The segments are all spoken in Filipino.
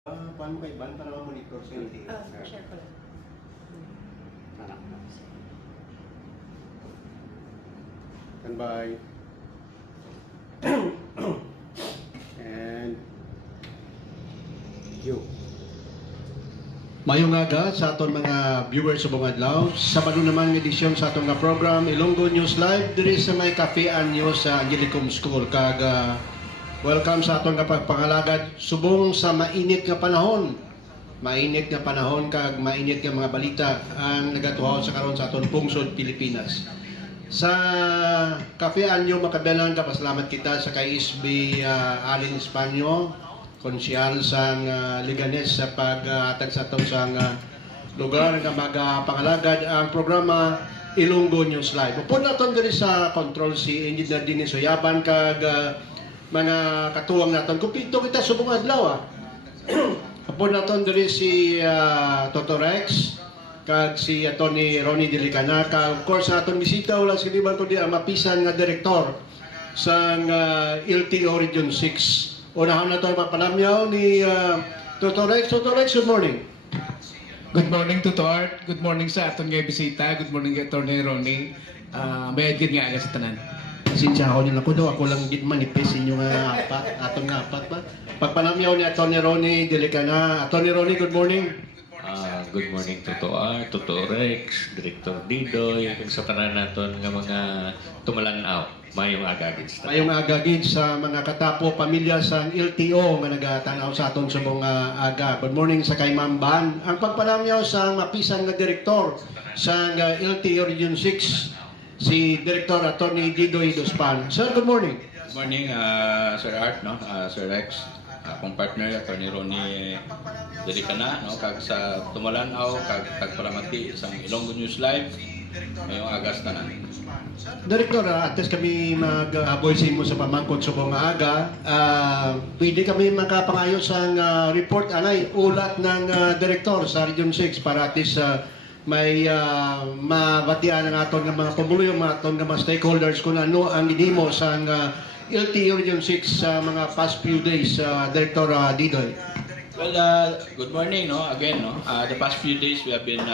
Paano kay Ban para ma-monitor sa LTO? Share ko lang. Standby. And you. Mayong aga sa aton mga viewers sa buong adlaw. Sa balo naman ng edisyon sa aton nga program Ilonggo News Live diri sa may Cafean News sa Angelicum School. Welcome sa aton nga pagpangalagad subong sa mainit nga panahon. Mainit nga panahon kag mainit nga mga balita ang nagatuhaw sa karon sa aton pungsod Pilipinas. Sa Cafean News makabelang kapasalamat kita sa kay SB Alin Espanyo, konsyal sa Liganes sa pag-atag sa itong sa lugar na magpangalagad ang programa Ilonggo News Live. Upon natin diri sa control si Engineer Dennis Oyaban kag mga katuwang natin. Kumpito kita subong adlaw. Upon natin diri si Toto Rex kag si Atty. Ronnie Dilicana. Of course, natin bisita wala si Liban kundi ang mapisan nga direktor sa LTO Region 6. Unahan na ito ang mapalamyaw ni Toto Rex. Toto Rex, good morning. Good morning, Toto Art. Good morning sa aton nga bisita. Good morning kay Atty. Ronnie. Bayad gid nga aga sa tanan. Sinsya ako nila ko daw. Ako lang gid manipis inyo nga apat. Atong nga apat ba? Pagpalamyaw ni Atty. Ronnie Dilicana. Atty. Ronnie, good morning. Good morning, Toto Art, Toto Rex, Director Didoy, kung sa tanan naton nga mga tumalanaw. Mayong agagid. Mayong agagid sa mga katapo pamilya sa LTO nga nagatanaw sa aton sa mga aga. Good morning sa kay Ma'am Ban. Ang pagpalamyaw sa mapisan nga direktor sa LTO Region 6, si Director Atty. Didoy Dospan. Sir, good morning. Good morning, Sir Art, no? Sir Rex, akong partner, Atty. Ronnie Dilicana, no? Kag sa Tumalanaw, kag tagpalamati sa Ilonggo News Live, ngayong agas na namin. Director, ates kami mag-voice mo sa pamangkot sa mga aga. Pwede kami makapangayo sa report anay ulat ng Director sa Region 6 para at least may mabatian ng aton ng mga pamuluyo, mga aton ng mga stakeholders kung ano ang ginimo sa LTO Region 6 sa mga past few days, Director Didoy. Well, good morning, no? Again, no? The past few days we have been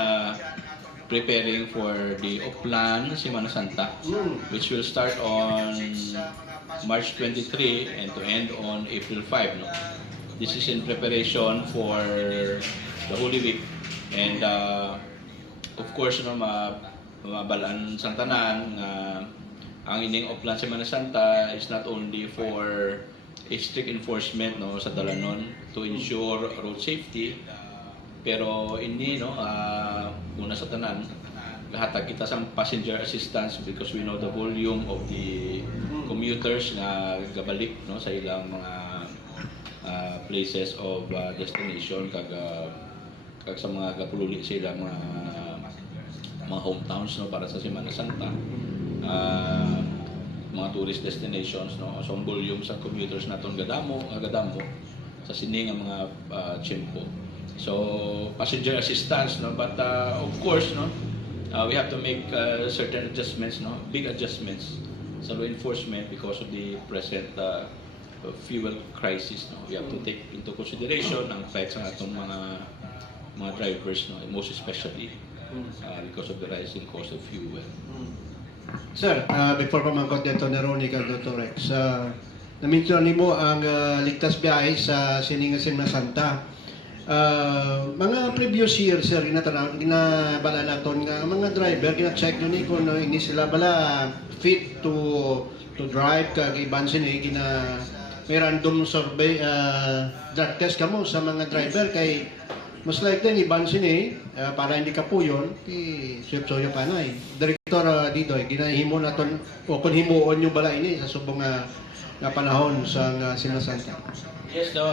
preparing for the Oplan Semana Santa, which will start on March 23 and to end on April 5. No? This is in preparation for the Holy Week, and of course, no, mabalaan sa tanan ang ining Oplan Semana Santa is not only for a strict enforcement, no, sa dalanon to ensure road safety, pero ini, no, una sa tanan lahat kita sa passenger assistance because we know the volume of the commuters na gabalik, no, sa ilang mga places of destination kag sa mga gapululi sa ilang mga hometowns, no, para sa Semana Santa, mga tourist destinations, no. So ang volume sa commuters naton gadamo sa sini nga mga tiyempo. So passenger assistance, no, but of course, no, we have to make certain adjustments, no, big adjustments sa law enforcement because of the present fuel crisis, no. We have to take into consideration ang effects ng atong mga drivers, no, most especially because of the rising cost of fuel. Sir, before pamangkot dito ni Ronnie kag Dr. Rex, na-mention nimo ang ligtas biyahe sa sininga Semana Santa. Mga previous year, sir, ginabala naton nga mga driver gina-check nyo ni kung hindi sila bala fit to drive kag iban sini may random survey drug test kamo sa mga driver kay mas likely iban sini para hindi ka puyon siyempre pa na Director Didoy, ginahimo naton o kung himuon yung bala ini sa subong nga panahon sa Semana Santa. Yes, no,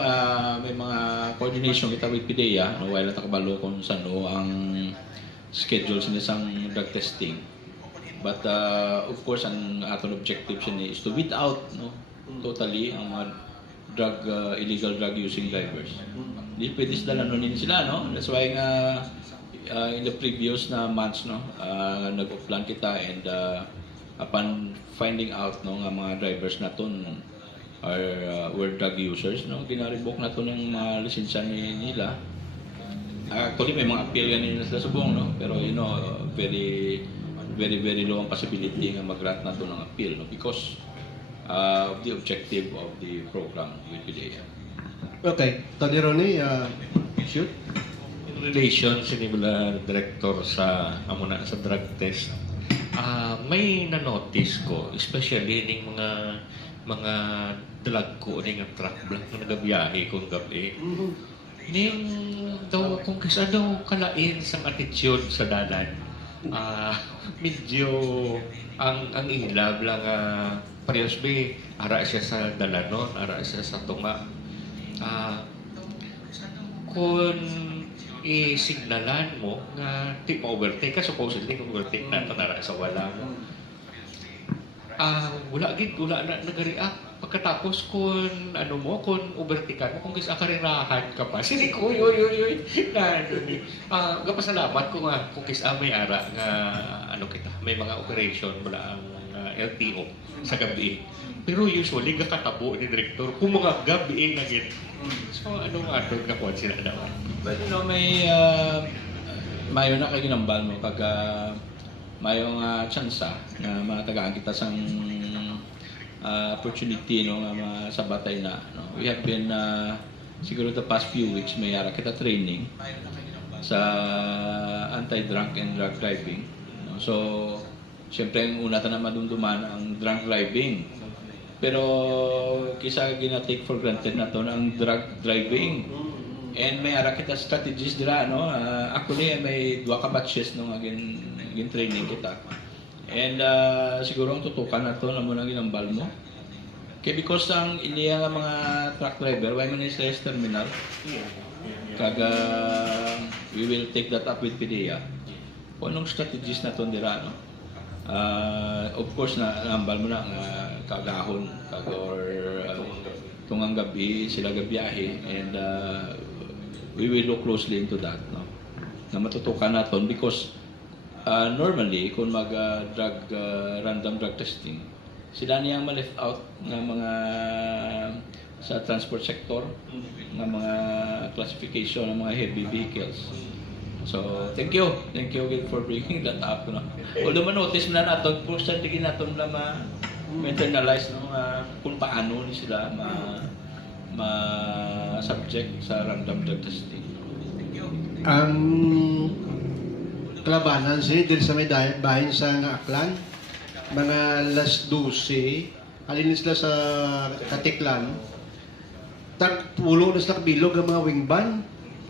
may mga coordination kita with PDEA, no, while nakabalo kung saan, no, ang schedule sa isang drug testing. But of course, ang aton objective siya is to weed out, no, totally ang mga illegal drug using drivers. Hindi pwede sila lanunin sila, no. That's why nga in the previous na months, no, nag-plan kita, and upon finding out, no, nga mga drivers naton were drug users, no, ginaribok na to ng mga lisensya nila. Actually, may mga appeal ganun na sa subong, no, pero very low ang possibility nga mag-grant na to ng appeal, no, because of the objective of the program with PDEA. Okay, Tony Ronnie, shoot. In relation sinimula director sa amuna sa drug test, may na-notice ko, especially ning mga drug ko ning truck black na nagabiyahe kong gabi. Ning daw kung kisa daw kalain sa attitude sa dalan. Medyo ang ilab lang parehas be ara siya sa dalanon, ara siya sa tunga. Kung i-signalan mo nga di ma-overtake ka, supposedly kung overtake na ito nara sa wala mo. Wala na nag-react. Pagkatapos kung overtake ka mo, kung gusto karirahan ka pa, sinig, uy, gapasalamat ko nga, kung kisa may ara nga, may mga operation mula ang LTO sa gabi. Pero usually, kakatabo ni Director, kung mga gabi na git. So, na kuwan sila naman? But mayo na kayo ginambal mo pag mayo nga tsansa nga matagaan kita sang opportunity no nga masabatay na, no. We have been siguro the past few weeks may ara kita training sa anti-drunk and drug driving, no? So siyempre ang una ta na madumduman ang drunk driving, pero kisa gina-take for granted na to ang drug driving. And may ara kita strategies dira, no. Actually may duha ka batches no nga gin training kita. And siguro ang tutukan na to na mo nang ginambal mo. Kaya because ang iniya nga mga truck driver, why man is terminal? Kaga we will take that up with PDEA. Kung anong strategies na to dira, no. Of course na nambal mo na kagahon or tungang gabi sila gabiyahe, and we will look closely into that, no, na matutukan naton because normally kung random drug testing sila niyang ma-left out ng mga sa transport sector ng mga classification ng mga heavy vehicles. So thank you again for bringing that up, no. Although man-notice na natin kung saan tigin natin na ma-internalize, no, kung paano ni sila ma-subject sa random drug testing. Ang kalabanan siya dito sa may bahin sa nga Aklan, mga alas 12, alin sila sa Katiklan, tagpulo na sa kabilog ang mga wingban.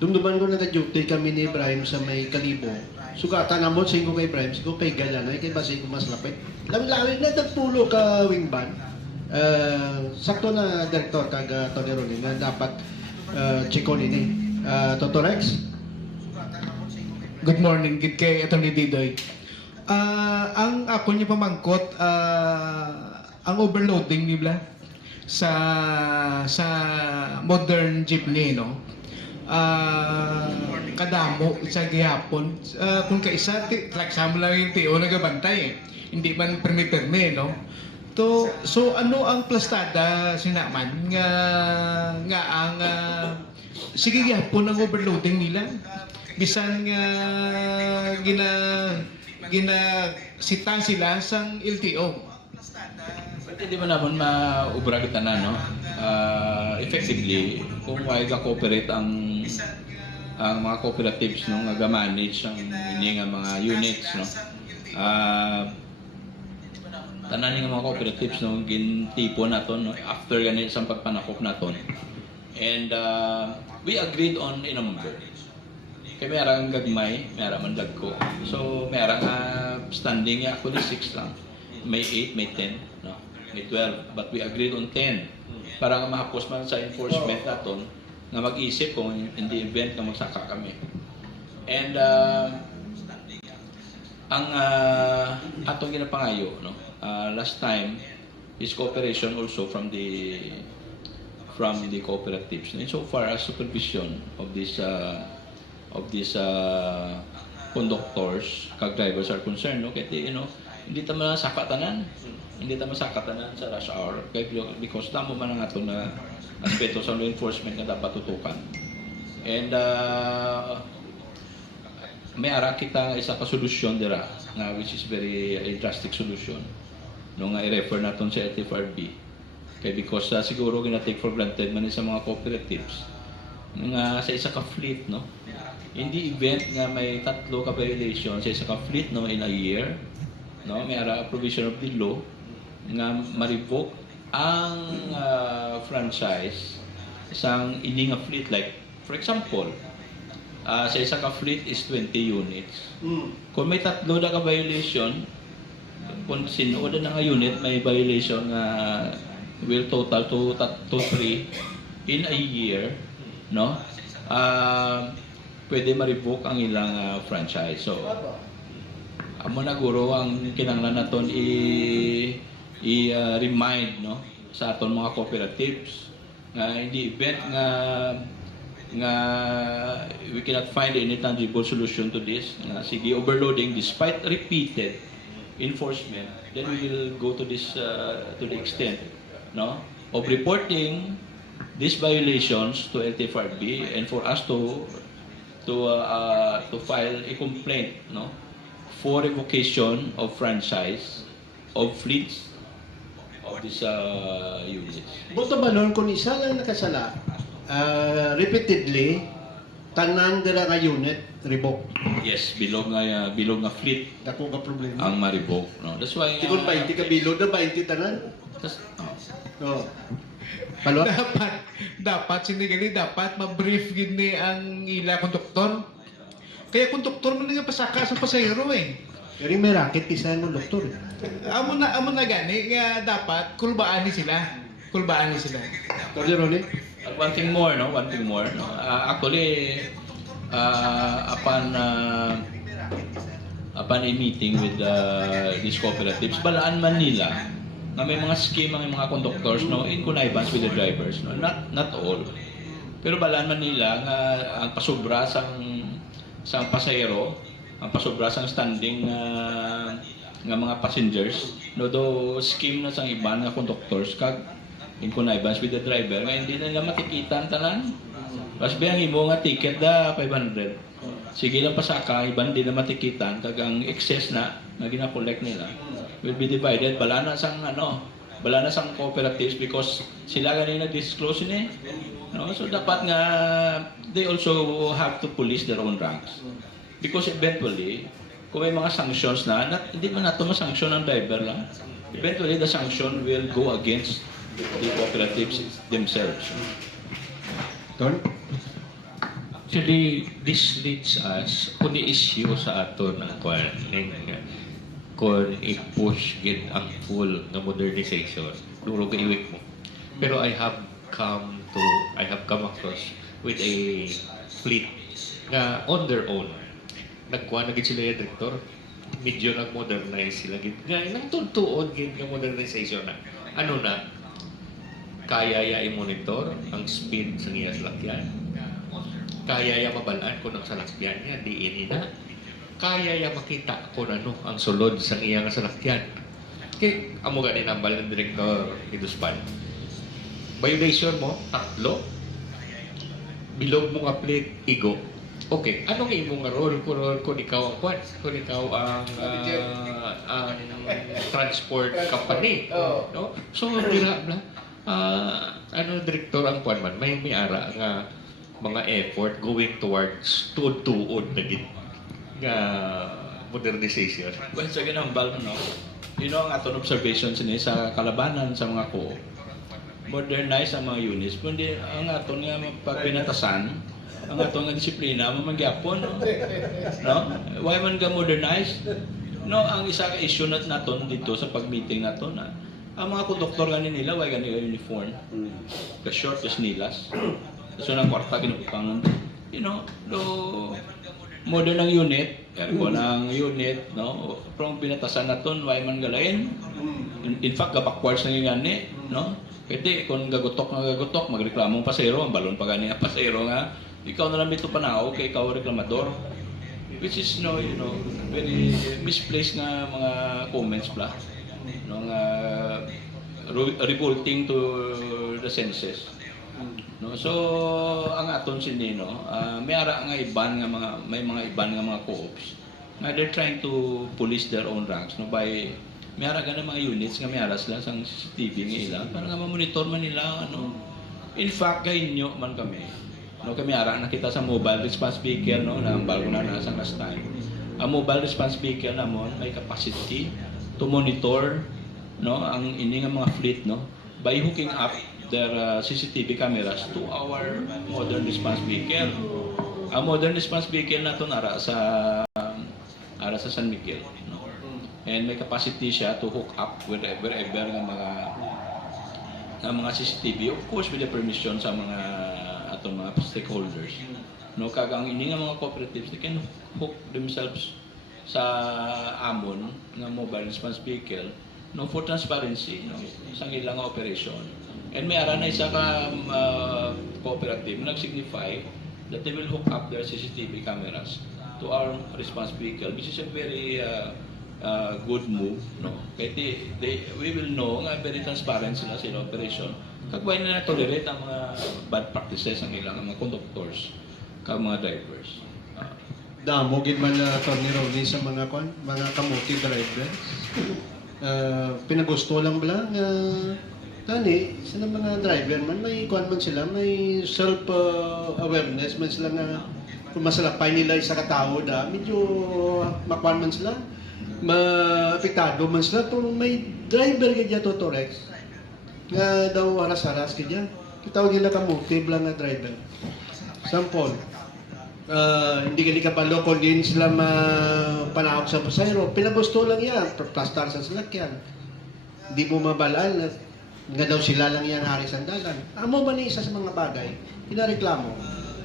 Dumduman ko naka-duty kami ni Ibrahim sa may Kalibo. Sugatan namon sa kay Ibrahim, siguro kay galanay, kay basi ko mas lapit. Lamlawin na tagpulo ka wingban. Sakto na Director kaga Tony Ronnie na dapat chiko nini. Toto Rex? Good morning, gid kay Atty. Didoy. Ang ako niya pamangkot, ang overloading nila sa modern jeepney, no. Kadamo sa gihapon, kung kaisa traksamo lang yung TO nagabantay, hindi man permi, no. So ano ang plastada sinaman nga ang sige gihapon ang overloading nila, bisan nga gina sita sila sang LTO. But hindi mo naman maubra kita na, no. Effectively kung why ka-cooperate ang mga cooperatives, no, nga ga-manage ang ini nga mga units, no. Tanan nga mga cooperatives, no, gintipo naton, no, after ganit sa pagpanakop naton. And we agreed on a number. Kaya may arang gagmay, may arang man dagko. So may arang standing nga actually 6 lang. May 8, may 10, no, may 12, but we agreed on 10 para nga mahapos man sa enforcement naton nga mag-isip kung in the event na magsaka kami. And ang atong ginapangayo, no, last time is cooperation also from the cooperatives, no, so far as supervision of these conductors kag drivers are concerned, no. Kaya hindi ta masakatanan. Hindi ta masakatanan sa rush hour kay because tamo man ang ato na aspeto sa law enforcement nga dapat tutukan. And may ara kita isa ka solusyon dira nga which is very drastic solution no nga i-refer naton sa LTFRB kay because siguro gina-take for granted man sa mga cooperatives nga sa isa ka fleet no hindi event nga may 3 ka violation sa isa ka fleet no in a year no may ara provision of the law nga ma-revoke ang franchise isang ini nga fleet like for example sa isa ka fleet is 20 units. Kung may 3 na ka violation, kung sinuod na nga unit may violation nga will total to 3 in a year, no? Pwede ma-revoke ang ilang franchise. So, amo na guro ang kinahanglan naton i-remind no sa aton mga cooperatives nga hindi event nga we cannot find any tangible solution to this. Sige, overloading despite repeated enforcement, then we will go to this to the extent, no, of reporting these violations to LTFRB and for us to file a complaint, no, for revocation of franchise of fleets of these units. Buto ba nun kung isa lang nakasala, repeatedly, tanan dira nga unit, revoke. Yes, bilog nga fleet Dako ka problema. ang ma-revoke, no. That's why Tikon 20 ka bilog na 20 tanan. No. Palwa? dapat sinigali dapat ma-brief gid ni ang ila konduktor. Kaya konduktor man nga pasaka sa pasahero eh. Kaya may racket isa mo, doktor. Amo na gani nga dapat kulbaan ni sila. Dr. Ronnie? One thing more, no? Actually, upon a meeting with these cooperatives, balaan man nila na may mga scheme ang mga conductors, no, in connivance with the drivers, no, not all. Pero balaan man nila nga ang pasobra sang pasahero, ang pasobra sang standing nga mga passengers, no, do scheme na sang iban nga conductors kag in connivance with the driver nga hindi na nila matikitan tanan. Mas ang imo nga ticket da 500. Sige lang pasaka iban di na matikitan kag ang excess na gina-collect nila will be divided balana sang cooperatives because sila ganina disclose ni, no, so dapat nga they also have to police their own ranks because eventually kung may mga sanctions na hindi man nato ma-sanction ang driver lang, eventually the sanction will go against the cooperatives themselves. Ton? Actually, this leads us kung i-issue sa ato ng kung i-push gid ang full na modernization, duro ka iwik mo. Pero I have come across with a fleet na on their own. Nagkuha na gid sila yung director, medyo nag-modernize sila gid. Nga, nang tuntuon gid ng modernization na. Ano na, kaya ya i-monitor ang speed sa iya salakyan. Kaya ya mabalaan kung ang salakyan niya, diin na. Kaya ya makita kung ano ang sulod sa iya nga salakyan. Kaya, amo ganin ang ng Director Iduspan. Violation mo, 3. Bilog mo nga plate, igo. Okay, anong imong nga role kung ikaw ang kwan? Kung ikaw ang transport company. No? So, dira na. Director ang kwan man, may ara nga mga effort going towards tuod-tuod na gid nga modernization. Well, sa ginambal, no, ang aton observations ni sa kalabanan sa mga co modernize ang mga units, kundi ang aton nga pagpinatasan, ang aton nga disiplina mamangyapon, no? Why man ga modernize? No, ang isa ka issue naton dito sa pag-meeting naton na ang mga konduktor ganin nila why gani uniform. The short is nilas. So nang kwarta ginupangan. Do modern ang unit, aircon ang unit, no? From pinatasan naton why man galain. In fact, backwards na gani, no? Pwede kung gagutok, magreklamong pasero, ang balon pa gani ang pasero nga, ikaw na lang dito panao kay ikaw reklamador. which is very misplaced nga mga comments bla, nga revolting to the senses. No, so ang aton sinino, may ara nga iban nga may mga iban nga mga co-ops na they're trying to police their own ranks no by may ara nga mga units nga may ara sila sang CCTV nga ila para nga ma-monitor man nila in fact gainyo man kami kami ara nakita sa mobile response vehicle na bago na nasa last time. Ang mobile response vehicle namon may capacity to monitor ang ini nga mga fleet by hooking up their CCTV cameras to our modern response vehicle. Ang modern response vehicle na ito ara sa San Miguel. And may capacity siya to hook up wherever nga mga CCTV, of course with the permission sa mga atong mga stakeholders. Kagang ini nga mga cooperatives, they can hook themselves sa amon nga mobile response vehicle for transparency sa ilang operation. And may ara na isa ka cooperative nag-signify that they will hook up their CCTV cameras to our response vehicle, which is a very good move. Kaya we will know nga very transparent sila sa operation. Kagway na tolerate ang mga bad practices ng ilang mga conductors, kag mga drivers. Damo gid man na Tony Ronnie sa mga kamuti drivers. Pinagusto lang bala nga tani sa mga driver man may man sila, may self awareness man sila nga kung masalapay nila sa katao medyo makwan man sila, maapektado man sila kung may driver kaya Totorex nga daw haras-haras kaya kitawag nila kamuti lang nga driver. Sample, hindi ka palo kung din sila mapanahog sa pasayro, pinagusto lang yan, plastar sa salakyan. Hindi mo mabalaan nga daw sila lang yan hari sandalan. Amo man isa sa mga bagay, inareklamo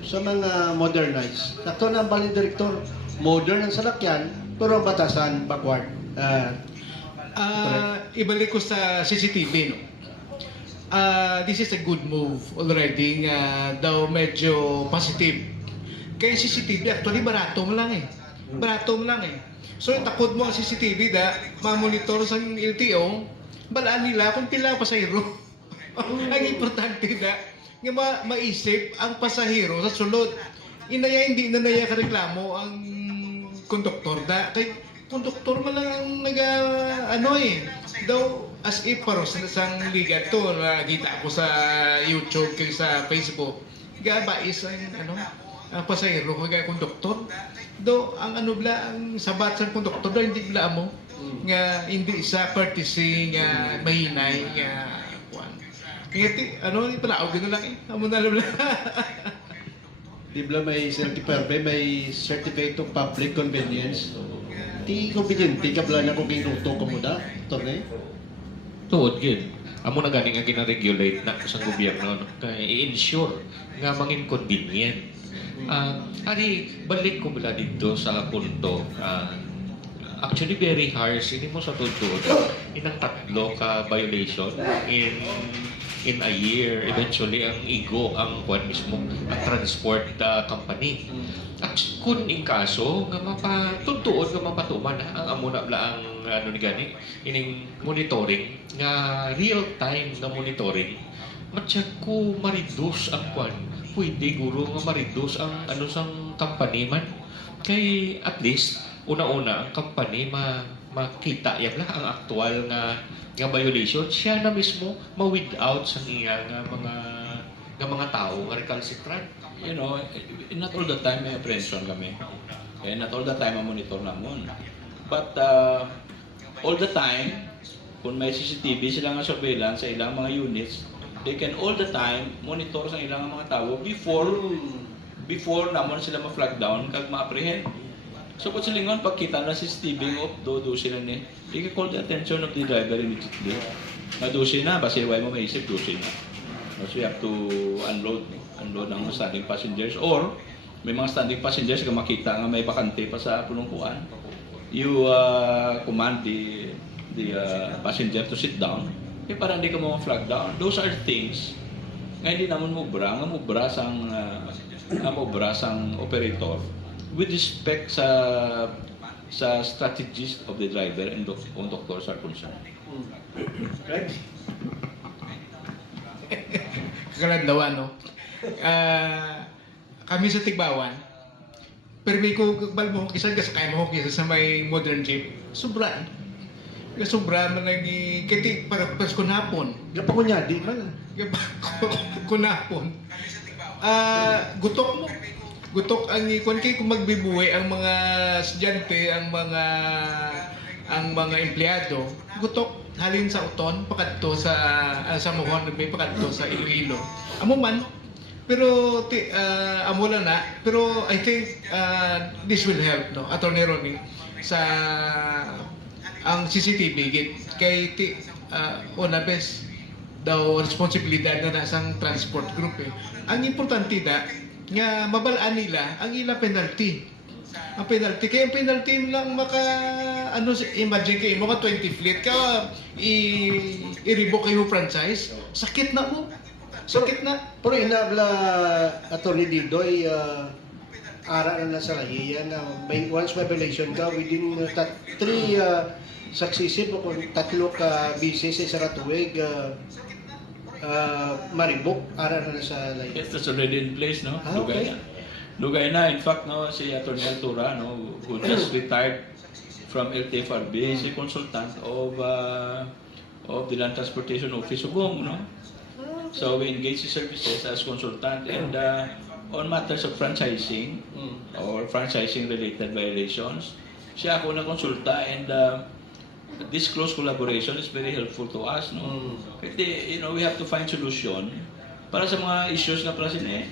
sa mga modernized. Sakto na ang bali direktor, modern ang salakyan, pero ang batasan backward. Ibalik ko sa CCTV, this is a good move already nga daw medyo positive. Kaya CCTV actually barato mo lang So takot mo ang CCTV ma-monitor sa LTO, balaan nila kung pila pasahero. Ang importante nga maisip ang pasahero sa sulod. Hindi na naya kareklamo ang konduktor kay konduktor man lang daw as if paros sang liga to nakita ko sa YouTube kay sa Facebook. Gabais ang pasahero kay konduktor. Do ang ang sabat sa konduktor hindi bla mo nga hindi sa courtesy nga mahinay nga kuan. Kaya palaog na lang amo na lang. Di ba may certificate of public convenience? Di convenient, ka bala na kung ginuto ko mo Torne? Tuod gid. Amo na gani nga gina-regulate na sa gobyerno kay i-ensure nga mangin convenient. Ari balik ko bala dito sa punto. Actually very harsh ini mo sa tuod. Inang tatlo ka violation in a year. Eventually ang igo ang kuan mismo ang transport company. At kung in kaso nga mapatutuon nga mapatuman ang amo na bala ang ni gani ining monitoring nga real time na monitoring matya ko ma-reduce ang kuan pwede guro nga ma-reduce ang sang company man kay at least una-una ang company makita yan ang aktual nga violation siya na mismo ma-weed out sa iya mga tao nga recalcitrant. Not all the time may apprehension kami. Not all the time monitor namon. But all the time, kung may CCTV sila nga surveillance sa ilang mga units, they can all the time monitor sa ilang mga tao before namon sila ma-flag down kag ma-apprehend. So kung silingon pagkita na CCTV do sila ni, they can call the attention of the driver immediately. Madusin na, basi why mo maisip dusin na. So you have to unload ang mga standing passengers or may mga standing passengers ka makita nga may bakante pa sa punungkuan. You command the passenger to sit down para hindi ka mo flag down. Those are things nga hindi naman mubra sang operator with respect sa strategies of the driver and conductors are concerned. Right? Kalandawan, no? Kami sa Tigbawan, pero may kugbal mo, kisa kasakay mo, kisa sa may modern jeep, sobra. Sobra man lagi, kiti para kunapon. Gapa ko niya, di man. Kunapon. Gutok mo. Gutok ang ikon kay kung magbibuhay ang mga estudyante, ang mga empleyado. Gutok halin sa uton pakadto sa Mohon, may pakadto sa Iloilo. Amo man, pero amo lang na, pero I think this will help, no, Attorney Ronnie, sa ang CCTV git kay una bes daw responsibilidad na nasang transport group eh. Ang importante da nga mabalaan nila ang ila penalty. Ang penalty kay ang penalty lang imagine kay mga 20 fleet ka i-revoke kayo franchise, sakit na mo. Sakit na. Pero inabla Attorney Didoy, ara na sa lahiyan na once may violation ka within 3 successive o kung 3 ka bisis sa ratuwig, maribok, ara na sa lahiyan. Yes, that's already in place, no? Okay. Lugay na. In fact, no, si Atty. Altura, no, who just retired from LTFRB, is a consultant of the Land Transportation Office of Ugong, no? So we engage the services as consultant, and on matters of franchising or franchising-related violations, siya ako na konsulta, and this close collaboration is very helpful to us, no? Kasi, we have to find solution para sa mga issues na pala sila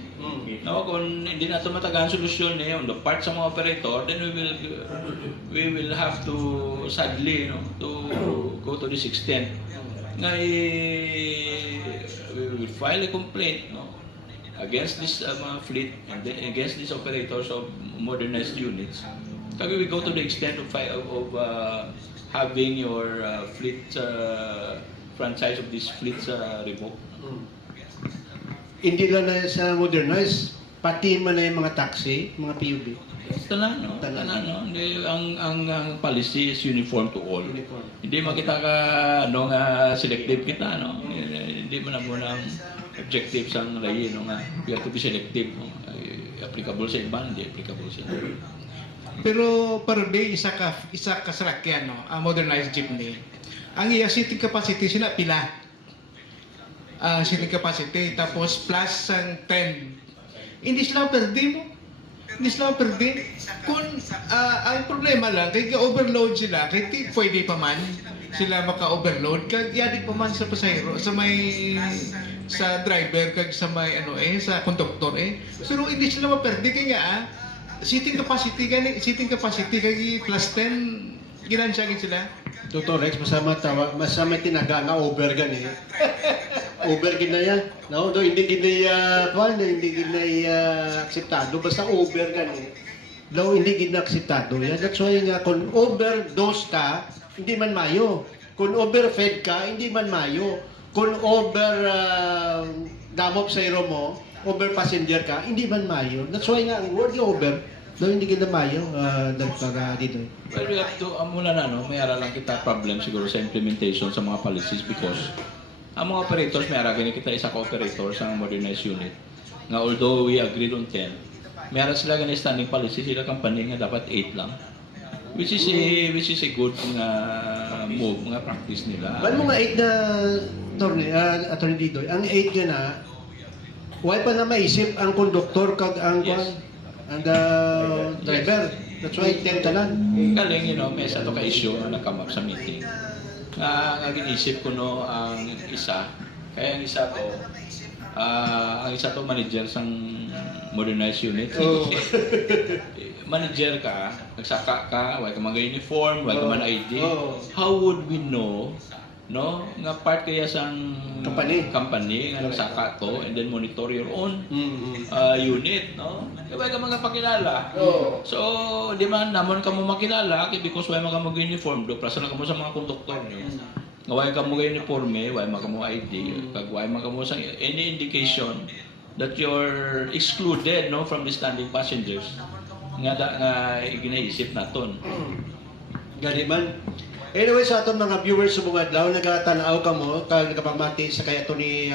no, kung hindi natin matagaan solusyon on the part sa mga operator, then we will have to sadly, to go to this extent nga we will file a complaint, no, against this mga fleet and then against these operators of modernized units. Kaya we go to the extent of having your fleet franchise of these fleets revoked. Hindi lang na sa modernized, pati man na yung mga taxi, mga PUB. Tanan, no? Hindi, ang policy is uniform to all. Uniform. Hindi makita ka, selective kita, no? Hindi mo na muna ang objectives ang layi, no? Nga, we have to be selective, no? Applicable sa iba, hindi applicable sa iba. Pero per day isa ka salakyan, no, ang modernized jeepney. Ang iya seating capacity sina pila. Seating capacity tapos plus ang 10. Hindi sila per day mo. Hindi sila per day. Kung ang problema lang kay overload sila, kay pwede pa man sila maka-overload kag yadik pa man sa pasahero sa driver kag sa may sa conductor pero hindi sila ma-perde kay nga seating capacity kay plus 10 ginansyahin sila. Dr. Rex, masama tinaga nga over gani. Over ginaya. No, hindi ginaya akseptado basta over gani. Daw hindi gina-akseptado. Yan that's why nga kung overdose ka, hindi man mayo. Kung overfed ka, hindi man mayo. Kung damop sa iro mo, over passenger ka, hindi man mayo. That's why nga ang word over daw hindi kita mayo para dito. Well, we have to, muna na, may ara lang kita problem siguro sa implementation sa mga policies because ang mga operators, may ara kita isa ka operator sa modernized unit. Nga although we agreed on 10, may ara sila ganun standing policy, sila company nga dapat 8 lang. Which is a good move, mga practice nila. Bali mo nga 8 na, Attorney Didoy, ang 8 nga na, why pa na maisip ang konduktor kag ang Yes. ang driver. That's why 10 ka lang. Galing, may isa to ka-issue na nag-come up sa meeting. Nga ginisip ko ang isa. Kaya ang isa to manager sang modernized unit. Oh. Manager ka, nagsaka ka, wala ka mga uniform, wala ka man ID. Oh. How would we know, nga part kaya sang company nga nagsaka to and then monitor your own unit, no? Wala ka mga pakilala. Oh. So, di man namon ka mo makilala because wala ka mag-uniform do, prasa na ka mo sa mga konduktor nyo. Nga wala ka mo uniforme, wala ka mo ID, kag wala ka mo sa any indication that you're excluded, from the standing passengers. nga ginaisip naton. Gani man. Anyway, sa aton mga viewers sa mga adlaw, nagatanaw ka mo, nagapamati sa kaya to ni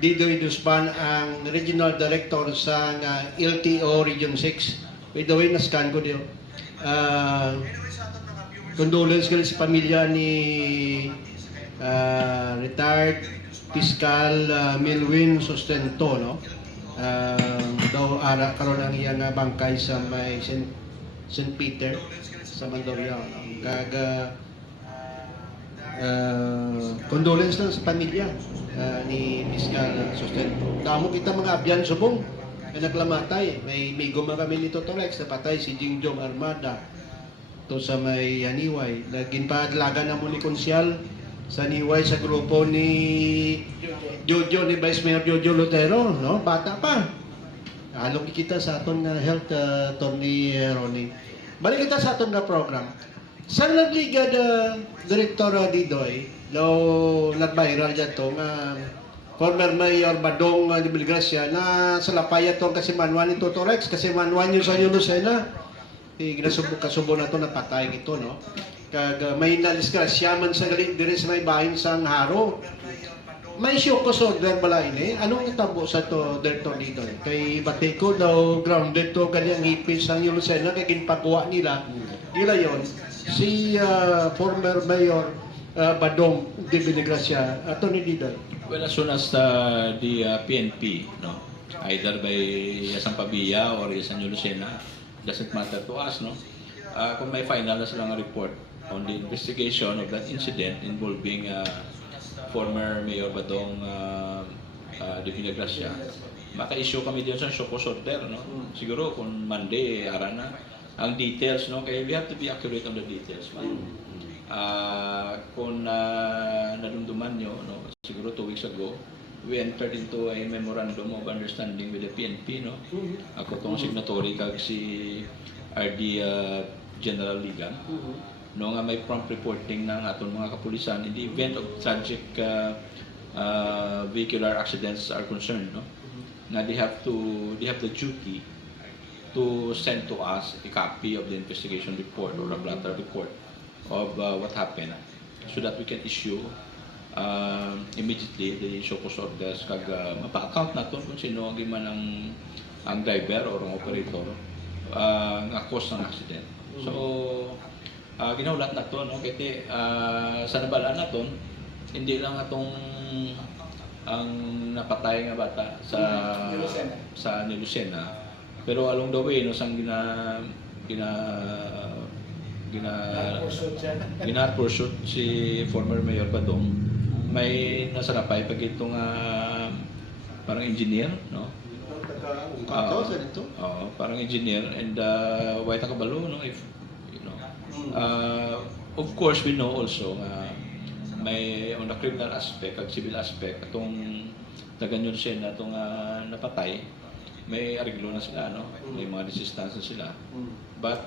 Didoy Duspan, ang Regional Director sa LTO Region 6. By the way, na-scan ko diyo. Condolence ko sa pamilya ni retired Fiscal Milwin Sustento, no? Daw ara karon ang iyang bangkay sa may St. Peter sa Mandaluyong. Kaga condolence lang sa pamilya ni Fiscal Sustento. Damo kita mga abyan subong na naglamatay. May guma kami nito Torex, napatay si Jingjong Armada to sa may Niway. Naging padlaga na mo ni Konsyal sa Niway sa grupo ni Jojo, ni Vice Mayor Jojo Lotero, no? Bata pa. Halong kita sa aton nga health Tony Ronnie. Balik kita sa aton nga program. Sa nagliga Director Didoy, daw nag-viral dyan to nga former Mayor Badong de Belgracia na sa lapaya to kasi manwan ni Totorex kasi manwan yun sa Lucena. Kasubo na to napatay ito, no? Kag may nalisgrasya man sa galit dire sa may bahin sang Haro. May show ko sa order bala ini. Anong itabo sa to Director dito? Kay Bateco daw grounded to kanya ang hipis sang Lucena kay ginpagawa nila. Gila yon. Si former Mayor Badong de Belgracia, Atty. Didoy. Well, as soon as the PNP, no, either by Yasang Pabia or Yasang Lucena, doesn't matter to us, no? Kung may final na silang report on the investigation of that incident involving former Mayor Badong de Villagracia, maka-issue kami diyan sa show cause order, no? Siguro kung Monday, ara na ang details, no? Kaya we have to be accurate on the details, man. Kung nadumduman nyo, no? Siguro 2 weeks ago, we entered into a memorandum of understanding with the PNP, no? Ako tong signatory kag si RD General Ligan. No nga may prompt reporting ng aton mga kapulisan in the event of tragic vehicular accidents are concerned, no? Na they have the duty to send to us a copy of the investigation report or a blatter report of what happened so that we can issue immediately the show cause orders kag mapa-account naton kung sino ang man ang driver or ang operator nga cause ng accident. So ginaulat naton, no? Kaya sa nabalaan naton hindi lang atong ang napatay nga bata sa Lucena, pero along the way, no, sang gina-pursuit si former Mayor Badong, may nasarapay pag itong parang engineer, no? Parang engineer and white kabalo, no? If you know, of course we know also may on the criminal aspect at civil aspect atong taganyon siya na itong napatay, may ariglo na sila, no? May mga resistance na sila. But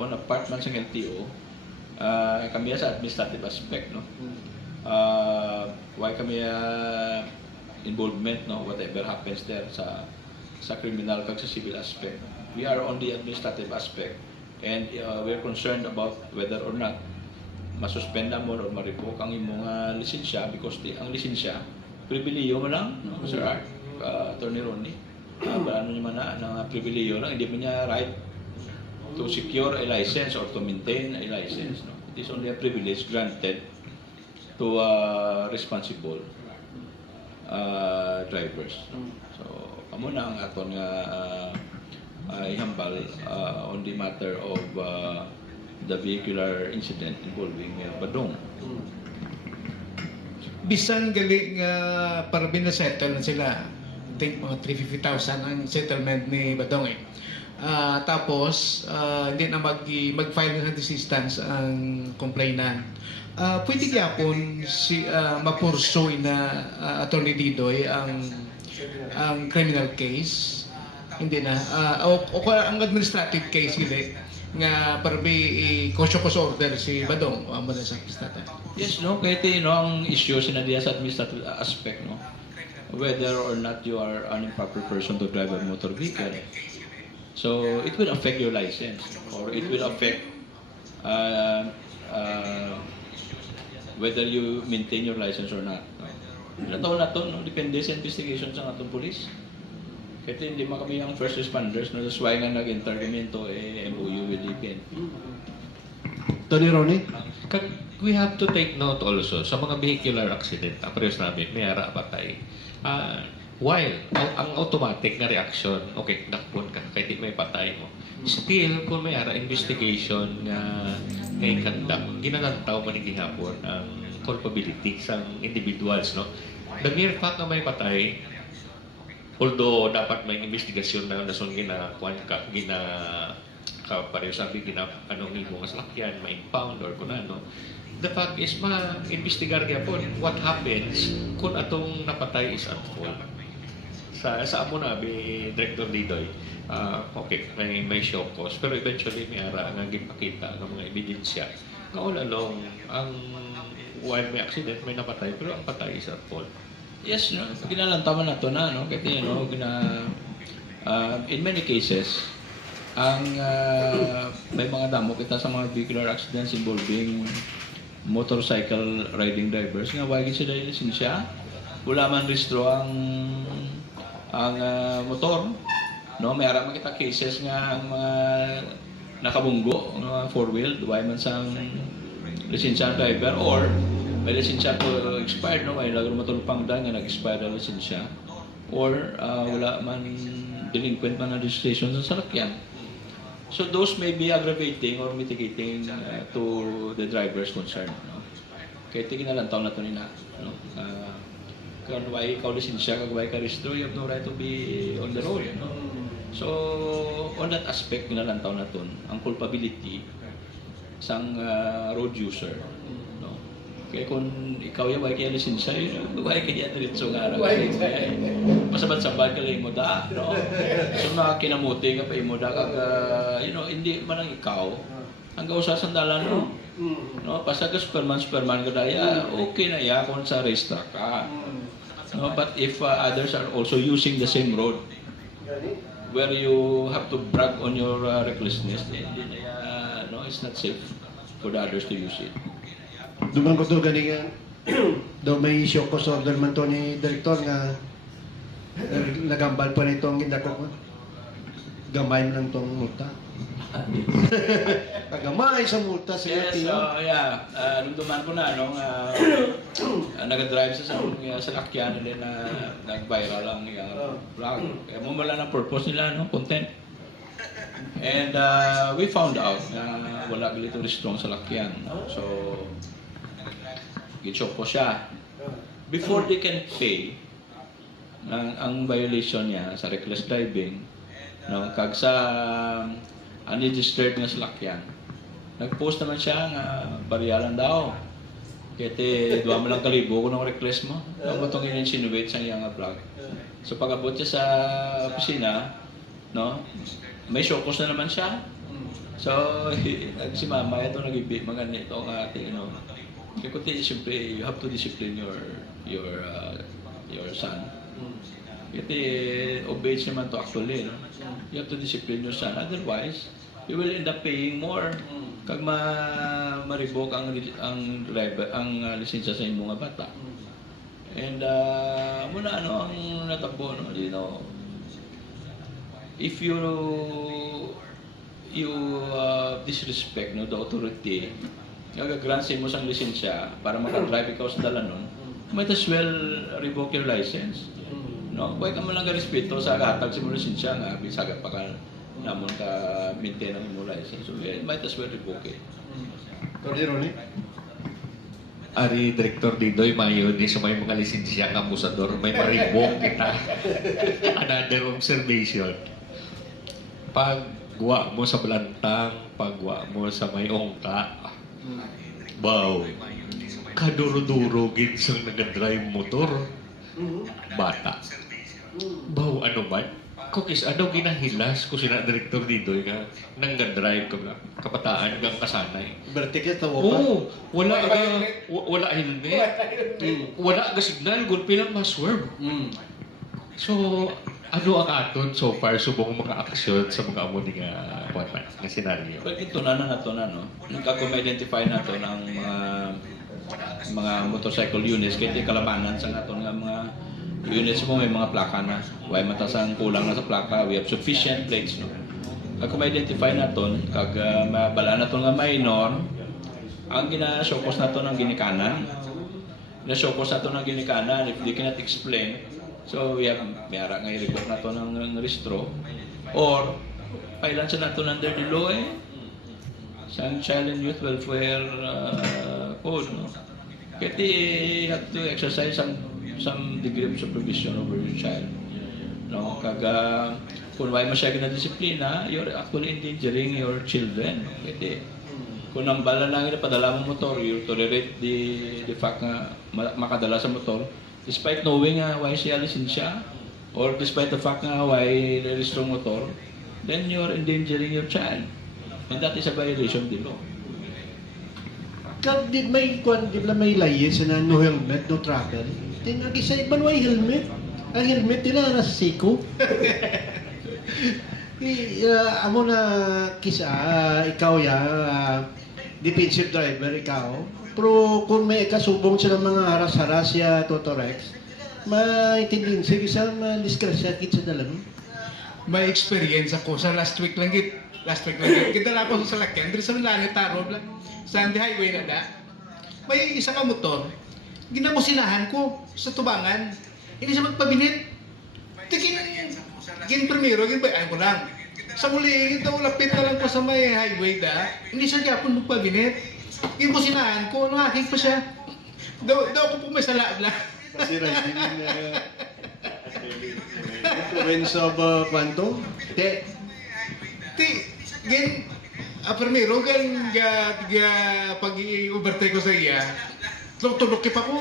on a part man sa LTO, kami sa administrative aspect, no? Why kami involvement, no? Whatever happens there sa criminal kag sa civil aspect. We are on the administrative aspect and we are concerned about whether or not masuspenda mo or ma-revoke ang imong lisensya because ang lisensya pribileyo mo lang, no? Sir Art, Attorney Ronnie. Ano naman na pribileyo lang, hindi mo niya right to secure a license or to maintain a license, no? It is only a privilege granted to responsible drivers, no? So amo na ang aton nga ihambal on the matter of the vehicular incident involving Badong. Bisan galing para binasettle na sila. I think mga 350,000 ang settlement ni Badong eh. Tapos hindi na mag-file ng resistance ang complainant. Pwede gyapon si mapursuin na Attorney Didoy ang criminal case. Hindi na o ang administrative case gili nga parbi i-cause order si Badong o amo na sa stata. Yes, no, kaya ang issue sinadiya sa administrative aspect, no? Whether or not you are an improper person to drive a motor vehicle. So it will affect your license, or it will affect uh, whether you maintain your license or not. Ilang taon na to, no? Depende sa investigation sa atong police. Kasi hindi man kami ang first responders, no? That's why nga nag-enter kami ito, MOU with DPNP. Tony Ronnie? We have to take note also sa mga vehicular accident. Ang parehas namin, may ara patay. While ang automatic na reaction, okay, nakpon ka, kahit di may patay mo. Still, kung may ara investigation na ikandak, ginanantaw man gihapon ang culpability sa individuals, no? The mere fact na may patay, although dapat may investigasyon na nason pareho sabi anong imo nga salakyan, ma-impound or kung ano. The fact is, ma-investigar niya po what happens kung atong napatay is at fault. Sa amo na, Director Didoy, okay, may show cause, pero eventually may ara nga gipakita ng mga ebidensya. All along, while may accident, may napatay, pero ang patay is at fault. Yes, no? Ginalantaman na ito na, no? Kasi, no, in many cases, may mga damo kita sa mga vehicular accidents involving motorcycle riding drivers nga wagi sila yung lisensya, wala man restro ang motor, no? May ara makita cases nga ang mga nakabunggo, mga four-wheeled, why man sang lisensya driver, or may lisensya to expired, no? May lagro matulpang dahil nga nag-expire ang lisensya, or wala man delinquent man ang registration sa salakyan. So those may be aggravating or mitigating to the driver's concern, no? Kaya tiginalantaw na ito nila, no? Kung why ikaw lisensya, kung why ka restro, you have no right to be on the road, no? So on that aspect, ginalantaw na ito ang culpability sang road user, no? Kaya kung ikaw yung why kaya lisensya, why kaya diretso nga araw, masabat-sabat ka lang mo da, no? So kinamuti ka pa mo da kag hindi man ang ikaw hanggang usa sandalan, no? No, basta ka Superman ka daya, okay na ya kung sa racetrack ka. No, but if others are also using the same road where you have to brag on your recklessness, no, it's not safe for the others to use it. Duman ko to ganingan. Daw may show ko sa order man to ni Director nga nagambal pa nitong gindako ko. Gamay mo lang tong multa. Kagamay sa multa sa Yes, dumduman ko na, no, nag-drive sa salakyan nila na nag-viral ang vlog. Kaya mumula ng purpose nila, no, content. And we found out na wala galito strong salakyan. So, gitshop ko siya. Before they can pay ang violation niya sa reckless driving, no, kag sa unregistered nga salakyan, nag-post naman siya nga bariyalan daw. Kaya duwa mo lang kalibo kung reckless mo. Huwag mo itong in-insinuate sa iyang vlog. So pag-abot siya sa opisina, no, may show cause na naman siya. So, si mama, ito nag-ibig, mga nito ang ating, kaya kuti, siyempre, you have to discipline your son. Kasi obey naman to actually, no? You have to discipline your son. Otherwise, you will end up paying more. Kag ma-revoke ang lisensya sa inyong mga bata. And muna ang natabo, no? You know, if you disrespect, no, the authority, nag-grant sa mo sang lisensya para maka-drive ikaw sa dala nun, might as well revoke your license. No, why ka mo lang respeto sa hatag sa mo lisensya nga bisaga pa ka namon ka maintain ang mo license. So might as well revoke it. Tony Ronnie? Ari Director Didoy, mayo di sa may mga lisensya ng abusador, may maribok kita. Another observation. Pagwa mo sa balantang, pagwa mo sa may ongka, wow, kaduro-duro gid sa nag-drive motor, bata. Wow, ano ba? Kukis, ano ginahilas ko sila Director Didoy nga nang nag-drive kapataan hanggang kasanay. Vertical tawo pa? Oo, wala helmet. Wala ka signal, gulpi lang ma-swerve. So, Ano ang aton so far subong mga aksyon sa mga amo nga nga senaryo? Well, ito na no? Nagka-identify na to ng mga motorcycle units kaya kalamanan sa nato nga mga units mo may mga plaka na. Way matasang kulang na sa plaka, we have sufficient plates no. Kung ma-identify na to, kag mabala na to nga minor, ang gina-showcase na to ng ginikanan. Na-showcase na to ng ginikanan if they cannot explain. So, we have, may ara nga i-report na to ng registro. Or, kailan siya na to under the law sa Child and Youth Welfare Code. No? Kaya you have to exercise some degree of supervision over your child. No? Kaga, kung may masyadong na disiplina, you're actually endangering your children. Kaya kung ang bala lang padala mo motor, you tolerate the fact na makadala sa motor, despite knowing why siya lisensya, or despite the fact na why register motor, then you are endangering your child. And that is a violation of the law. Kag di may layis na no helmet, no travel. Tinagi sa iban way helmet. Ang helmet nila nasa siko. Amo na kisa, ikaw defensive driver, ikaw. Pero kung may kasubong sila ng mga haras-haras ya Totorex, maintindihan siya isang diskrasya kit sa dalam. May experience ako sa last week lang git. Kita na ako sa salakyan, dito sa Langit Taro, sa Andy Highway na da. May isa ka motor, ginamusinahan ko sa tubangan. Hindi siya magpabinit. Gin primero, ayaw ko lang. Sa muli, lapit na lang ko sa may highway da, hindi siya gyapon magpabinit. Gimusinahan ko, nakakig pa siya. Daw ko po may salabla. Kasi riding influence of quantum? Primero, pag i-overtake ko sa iya, tulok-tulok pa ko.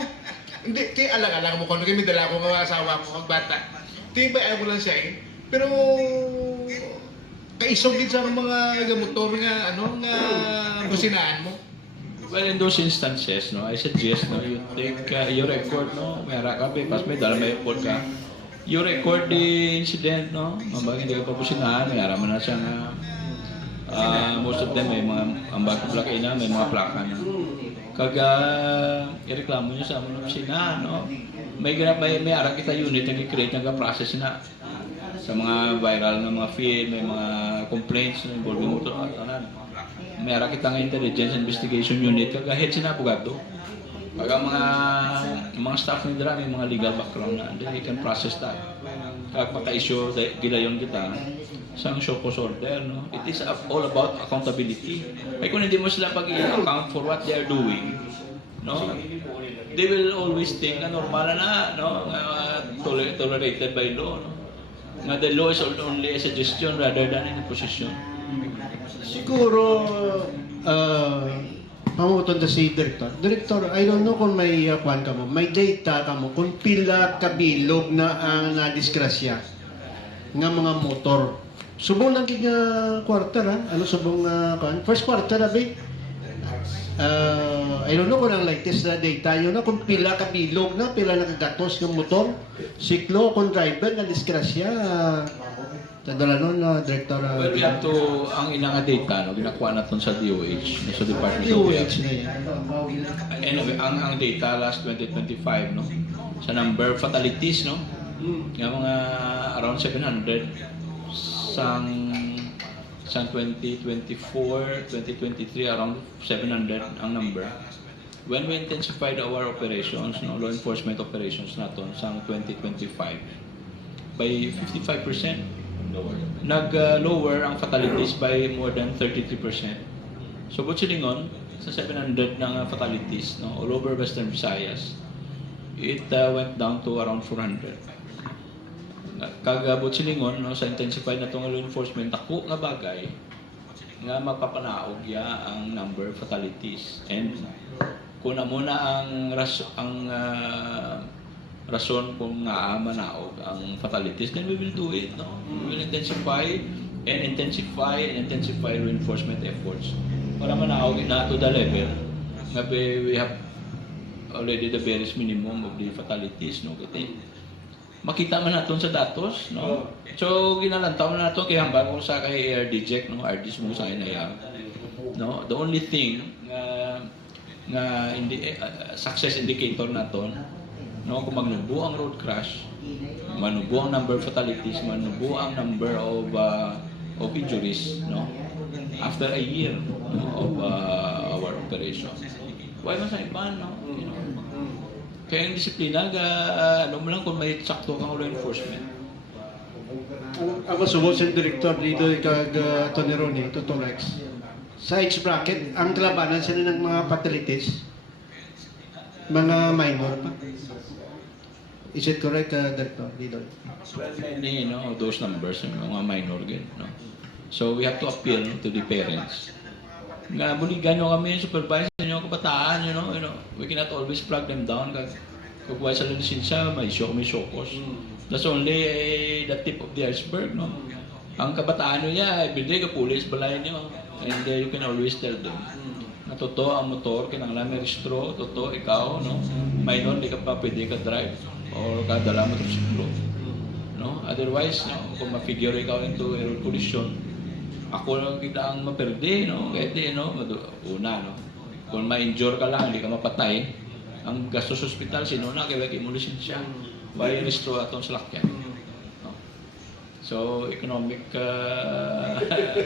Hindi, alang-alang mo kung may dala ko mga asawa ko, mga bata. Ayaw ko lang siya eh. Pero, kaisog din sa mga motor nga, businahan mo. Well, in those instances, no, I suggest no, you take your record, no, may rakape, pas may dala may report ka. You record the incident, no, mabagay hindi ka papusinahan, may araman na siya nga. Most of them may mga ambag plaka ina, may mga plaka na. Kaga ireklamo niyo sa mga opisina, no. May ara kita unit nag-create nag-process na sa mga viral na mga feed, may mga complaints na involving motor at anan. May ara kita nga intelligence investigation unit kaga head sina abogado. Pag ang mga staff ni dira may mga legal background na, they can process that. Kag maka-issue gilayon kita sa show cause order, no? It is all about accountability. Ay kung hindi mo sila pag-i-account for what they are doing, no? They will always think na normal na, no? Tolerated by law, no? Nga the law is only a suggestion rather than an imposition. Siguro, mamuton na si Director. Director, I don't know kung may kwan ka mo, may data ka mo kung pila kabilog na ang nadiskrasya nga mga motor. Subong lang nga quarter ha? Ano subong kwan? First quarter abi? I don't know kung ang latest na data yun na kung pila kabilog na, pila nakagatos ng motor, siklo, kung driver na diskrasya. Tadala nun, Director. Well, we have to, ang inanga data, no, ginakuha natin sa DOH, sa Department of DOH na yan. Anyway, ang data last 2025, no, sa number of fatalities, no, nga mga around 700 sa 2024, 2023, around 700 ang number. When we intensified our operations, no, law enforcement operations natin sa 2025, by 55%, nag-lower ang fatalities by more than 33%. So, Butchilingon, sa 700 ng fatalities, no, all over Western Visayas, it went down to around 400. Kagabot silingon, no, sa intensified na itong law enforcement, ako nga bagay nga mapapanaog ya ang number of fatalities. And kung muna ang rason kung nga manaog ang fatalities, then we will do it. No? We will intensify law enforcement efforts para manaog na to the level nga we have already the barest minimum of the fatalities. No? makita man naton sa datos, no? So ginalantaw na nato kay hambal ko sa kay RDJEC, no? RDs mo sa inaya. No, the only thing nga success indicator naton, no, kung magnubo ang road crash, manubo ang number of fatalities, manubo ang number of injuries, no, after a year, no, of our operation. Why man sa iba, no? You know, kaya yung disiplina, ano mo lang kung may sakto kang law enforcement. Ako subot sa direktor dito kag Tony Ronnie, Totoo Rex. Sa age bracket, ang kalabanan sila ng mga fatalities, mga minor pa. Is it correct, Director dito? Well, many, no, those numbers, yung mga minor din, no. So we have to appeal to the parents. Nga buligan nyo kami, supervise nyo kabataan, you know, we cannot always plug them down. Kung wala sa lisensya, may shokos. That's only the tip of the iceberg, no. Ang kabataan nyo niya, everyday ka pulis, balay nyo. And you can always tell them na totoo ang motor, kinanglan may registro, totoo ikaw, no? Minor, di ka pa pwede ka drive or ka dala motorsiklo. No? Otherwise, no, kung ma-figure ikaw into a road collision, ako lang kita ang maperde, no? Kaya no, una, no? Kung ma-injure ka lang, hindi ka mapatay, ang gastos sa ospital, sino na, kaya kimulisin siya. May registro atong salakyan. So, economic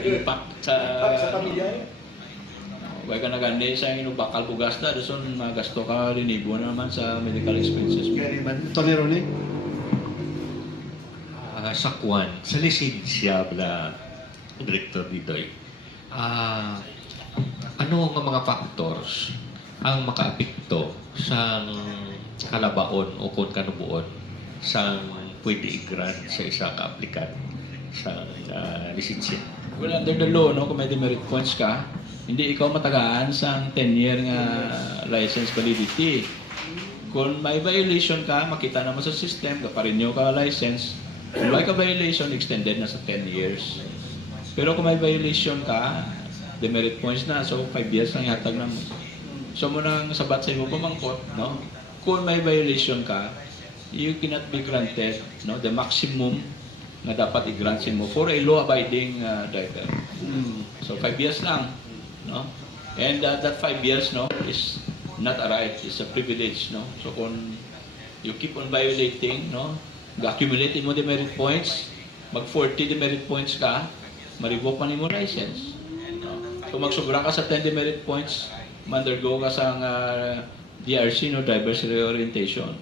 impact sa pamilya. Kaya ka nagandi sa yung bakal ko gasta, doon magasto ka rinibo na naman sa medical expenses. Tony Ronnie? Sa kwan, sa lisensya bala Director Didoy, ano ang mga factors ang makaapekto sa kalabaon o kung kanubuon sa pwede i-grant sa isang aplikant sa lisensya? Well, under the law, no, kung may demerit points ka, hindi ikaw matagaan sa 10-year nga license validity. Kung may violation ka, makita naman sa system, kaparenew ka license. Kung may ka violation, extended na sa 10 years. Pero kung may violation ka, demerit points na, so 5 years lang yatag naman. So mo nang sabat sa imo pamangkot, no? Kung may violation ka, you cannot be granted, no, the maximum na dapat i-grant mo for a law-abiding driver. So 5 years lang, no? And that 5 years, no, is not a right, it's a privilege, no? So kung you keep on violating, no, accumulate mo demerit points, mag 40 demerit points ka, ma-revoke man mo license. No? So magsobra ka sa 10 demerit points, ma-undergo ka sa DRC, no, driver's reorientation.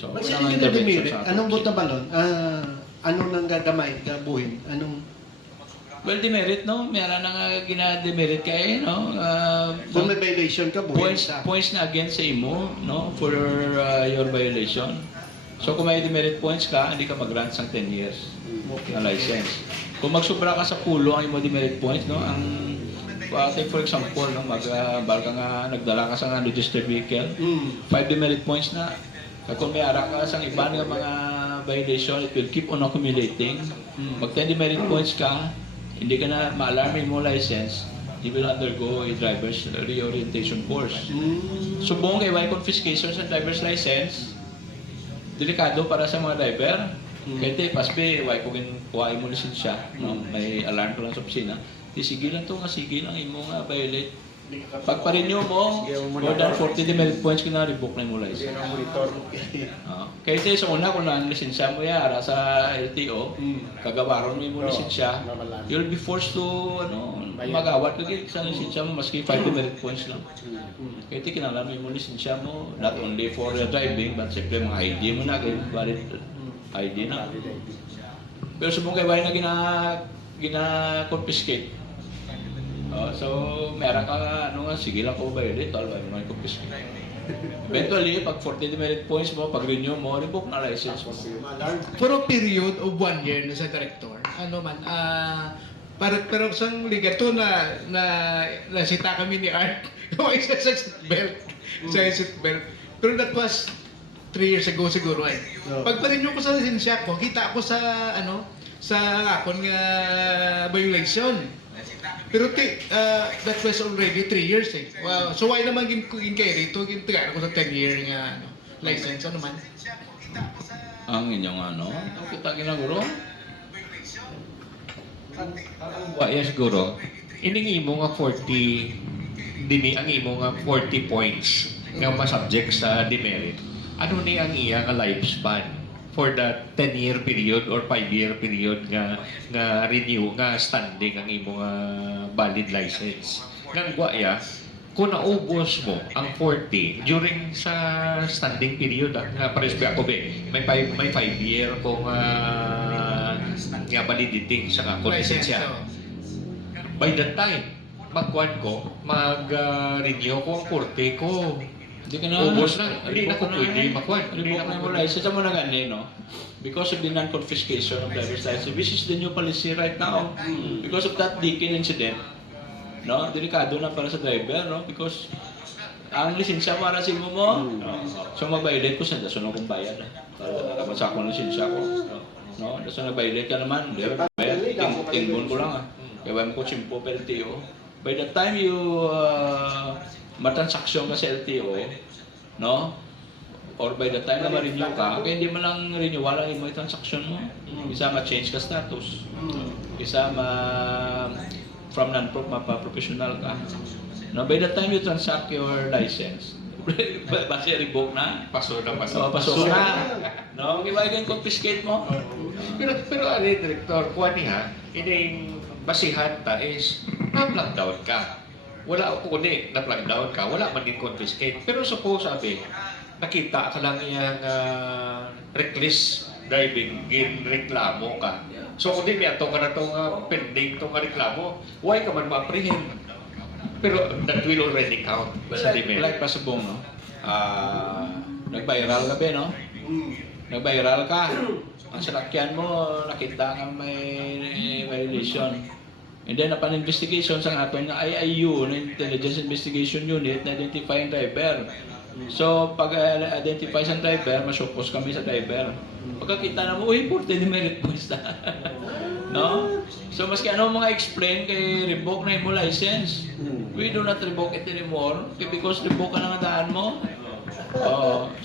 So, Mas hindi na dimirit. Anong buta balon? Anong nang gagamay, gabuhin? Anong... Well, demerit, no? Meron na nga gina-demerit kaya, no? Kung may violation ka, buhin points na against sa imo, no? For your violation. So, kung may demerit points ka, hindi ka mag-grant sang 10 years na license. Kung magsubra ka sa pulo ang imo demerit points, no? Ang take for example, no? Baka nga nagdala ka sa unregistered vehicle, 5 demerit points na. Kung may ara ka sa iba ng mga violation, it will keep on accumulating. Mag 10 demerit points ka, hindi ka na ma-alarm mo license, you will undergo a driver's reorientation course. So buong kay confiscation sa driver's license, delikado para sa mga driver. Kaya paspe, why kung kuhain mo lisensya, no? May alarm ko lang sa opisina, sige lang to, sige lang imong violate. Pag pa-renew mo, more than 40 demerit points ka na, revoke na mo license. Kaya ito sa una, kung ang lisensya mo yara sa LTO, kagawaron mo yung lisensya, you'll be forced to magawat lagi sa lisensya mo, maski 5 demerit points lang. Kaya ito kinalam mo yung lisensya mo, not only for driving, but siyempre mga ID mo na, valid ID na. Pero subong kayo na gina-confiscate. So, meron ka sige lang ko violate, alway mo confiscate. Eventually, pag 40 demerit points mo, pag renew mo, revoke na license mo. For a period of 1 year na sa director, pero sang ligato na nasita kami ni Art, sa seatbelt. Pero that was 3 years ago siguro eh. Pag pa-renew ko sa lisensya ko, kita ako sa akon nga violation. Pero that was already 3 years eh. Wow. So why naman gin carry ito? Gintigaan ko sa 10-year nga license. Ano man? ang inyong ano, kita ginaguro. Wa ya siguro. Ining imo nga 40 dini ang imo nga 40 points nga ma-subject sa demerit. Ano ni ang iya nga lifespan for the 10-year period or 5-year period nga renew nga standing ang imo nga valid license. Ngang wa ya kung naubos mo ang 40 during sa standing period nga pares ba ako be may 5-year kung nga validity sa konsensya. By that time, magkuhan ko, mag-renew ko ang korte ko. Hindi ka na, Ubos na. Hindi na ko pwede makuhan. Hindi Revoke na na ko mo pwede. license. Mo na gani, no? Because of the non-confiscation of driver's license, which is the new policy right now. Because of that Deakin incident, no? Delikado na para sa driver, no? Because ang lisensya para sa imo mo, so mag-violate ko sa daso na kong bayad. Para sa akong lisensya ko. No? Daso na-violate ka naman, di ba? Tingbon ko lang, Kaya ko simpo per LTO. By the time you matransaksyon ka sa LTO, no? Or by the time na ma-renew ka, kaya hindi mo lang renew, wala yung mga transaksyon mo. Isa ma-change ka status. Isa from non-prof, mapa-professional ka. No? By the time you transact your license, base revoke na. Paso na, paso. Paso na. No? Iba yung confiscate mo. Pero ano yung director, kuha niya, ining basihan ta is na-plug down ka. Wala ako kundi na-plug down ka, wala man din confiscate. Pero suppose sabi, nakita ka lang yung reckless driving, reklamo ka. So kung di may ato ka na itong pending itong reklamo, why ka man ma-apprehend? Pero that will already count sa demerit. Like pasubong, no? Nag-viral ka ba, no? Nag-viral ka. Ang salakyan mo, nakita ka may violation. And then, upon investigation sa atin ng IIU, na Intelligence Investigation Unit, na-identify ang driver. So, pag identify sa driver, masupos kami sa driver. Pagkakita na mo, uy, 40 demerit points na. No? So, maski ano mga explain kay revoke na yung license. We do not revoke it anymore because revoke ka na nga daan mo.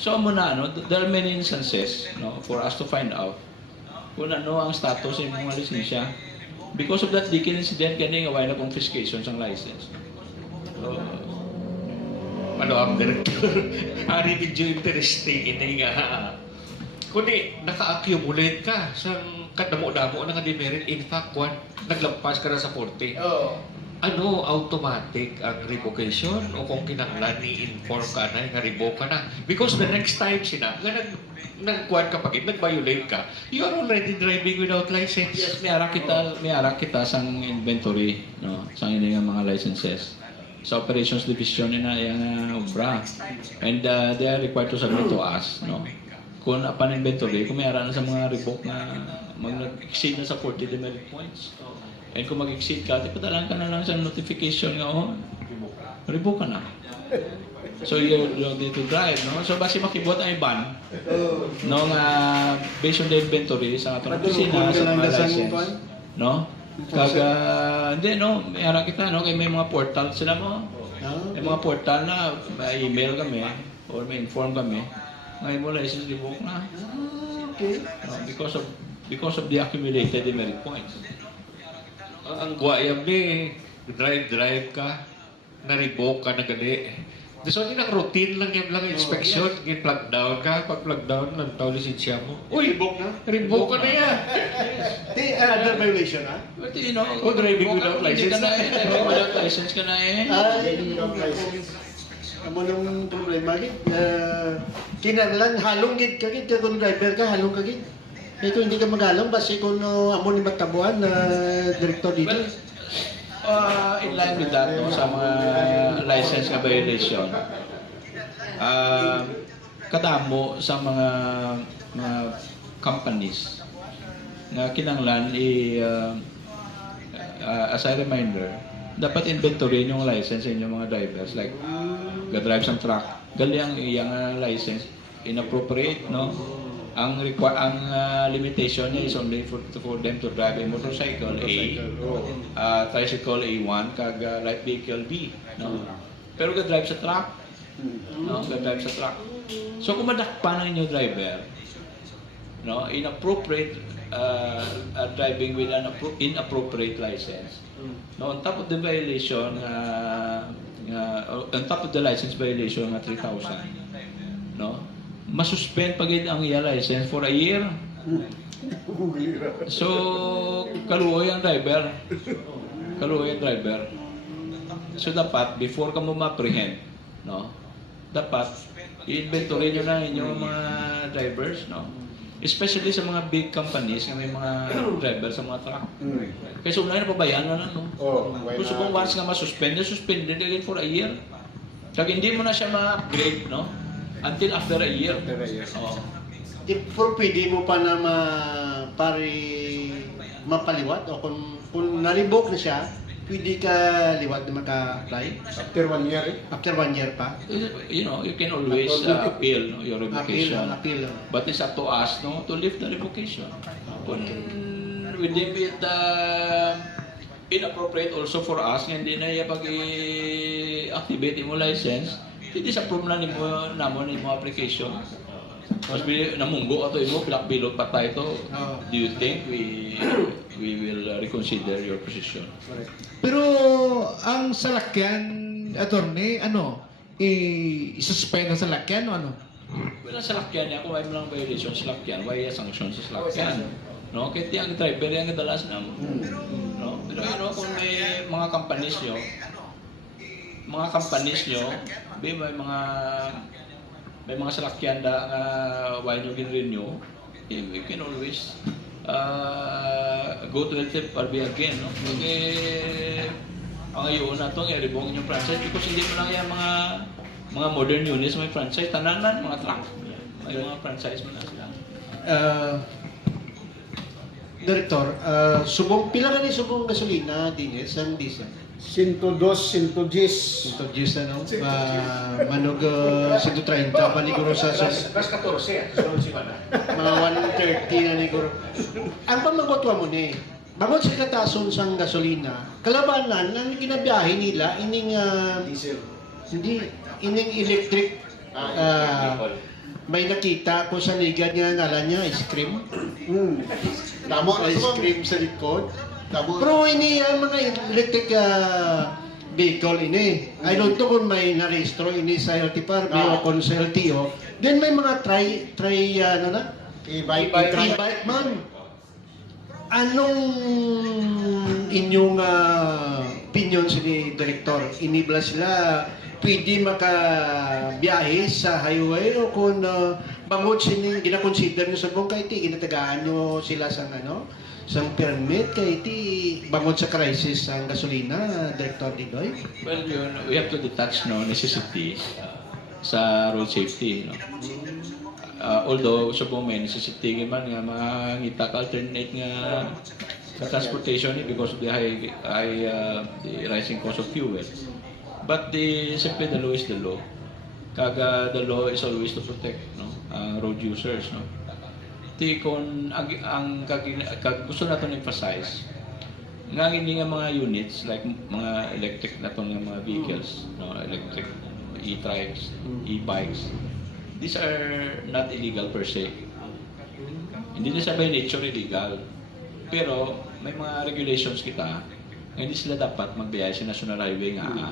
So muna, no, there are many instances, no, for us to find out kung ano ang status ng mga lisensya. Because of that Deakin incident, kaya nga na confiscation ng license. Ano ang director? Ari medyo interesting ini nga. Kundi naka-accumulate ka sa kadamo-damo ng demerit. In fact, naglampas ka na sa 40. Ano automatic ang revocation o kung kinanglan ni-inform ka na, nga revoke ka na. Because the next time sina, nga nagkuhan ka pagit, nag-violate ka, you are already driving without license. Yes, may ara kita sang inventory, no, sang ini nga mga licenses. Sa operations division na yung obra. And they are required to submit to us, no. Kung upon inventory, kung may ara na sa mga revoke na mag-exceed na sa 40 demerit points. And kung mag-exceed ka, padalan ka na lang sa notification nga, revoke ka na. So you're ready to drive, no? So basi makibot ang iban, no, nga based on the inventory sa atong opisina, sa mga license, no? Kaga, hindi, no, may ara kita, no, kaya may mga portal sila mo. May mga portal na may email kami, or may inform kami, ngayon mo license revoke na. Okay. No? Because of the accumulated demerit points. Ang guayam ni, drive ka, na-revoke ka na gali. So, hindi nang routine lang yung lang inspection, plug down ka, pag plug down, ng tao lisensya mo. Uy, Revoke na? revoke ka na yan. Di, another violation, ha? But you know, Driving without license. Driving without license ka na eh. Without license. Amo nung problema, gid. Kinahanglan, halong gid ka gid, kung driver ka, halong ka gid. Kaya kung hindi ka magalong, basi kung amo ni magtabuan na direktor dito. In line with that, no, sa mga license na violation, kadamo sa mga companies na kinanglan as a reminder, dapat inventory yung license yung mga drivers, like ga-drive sa truck, gali ang iyang license inappropriate, no? Ang limitation niya is only for them to drive a motorcycle A, tricycle A1, kag light vehicle B, no? Pero ga-drive sa truck, no? Ga-drive sa truck. So kung madakpan ang inyong driver, no, inappropriate driving with an inappropriate license. No, on top of the violation, on top of the license violation nga 3,000, no, masuspend pag ang iya license for a year. So, kaluoy ang driver. Kaluoy ang driver. So, dapat, before ka mo ma-apprehend, no, dapat, i-inventory nyo na inyong mga drivers, no? Especially sa mga big companies na may mga driver sa mga truck. Kasi unahin na pabayaan na, no? Gusto kong once nga ma-suspend, suspended again for a year. Kaya hindi mo na siya ma-upgrade, no? Until after a year. Oh. Pero pwede mo pa na mapaliwat o kung nalibok na siya, pwede ka liwat na maka-apply? After 1 year, After 1 year pa? You know, you can always appeal, no, your revocation. Appeal. But it's up to us, no, to lift the revocation. Kung we deem it inappropriate also for us, nga hindi na iya pag-activate mo license, i-disapprove na namon mo application. Mas namunggo ato imo pilak-bilot pa tayo to. Do you think we will reconsider your position? Pero ang salakyan, attorney, i-suspend ang salakyan o ano? Well, ang salakyan niya, kung may mga violation sa salakyan, why sanction sa salakyan? No? Kaya ang driver yung kadalas na mo. No? Pero kung may mga companies nyo, may mga salakyan na while nyo gin-renew, you can always go to LTFRB again. No? Okay, ang ayon na ito, i-revoke yung franchise because hindi mo lang yung mga modern units may franchise, tananan, mga truck. May mga franchise mo na sila. Director, pila ka ni subong gasolina, Dines, ang diesel? 102, 110. Ito Diyos manog 130 pa ni Guro sa Plus 14, sunod si Mana. mga 130 na ni Guro. Ang pamagotwa mo ni, bangod sa katason sang gasolina, kalabanan ang ginabiyahe nila, Diesel. hindi, ining electric, may nakita ko sa ligad nga ngalan niya, ice cream. Tama, Ice cream sa likod. Tama. Pero ini ang mga electric vehicle ini. I don't know kung may narehistro ini sa LTFRB o kung sa LTO. Then may mga e-bike man. Anong inyong opinion si Director? Inibla sila pwede makabiyahe sa highway o kung bangod sining gina-consider nyo sa buong kahit ginatagaan nyo sila sa sang permit kahit bangod sa crisis ang gasolina, Director Didoy? Well, we have to detach necessity sa road safety. No? Although, so po may necessity man nga mangita ka alternate nga sa transportation because of the the rising cost of fuel. But simply the law is the law. The law is always to protect road users. No? Kung gusto natin emphasize, nga hindi nga mga units like mga electric na itong mga vehicles, electric e-trikes, e-bikes, these are not illegal per se. Hindi na sa by nature illegal. Pero may mga regulations kita, hindi sila dapat magbiyahe sa National Highway nga.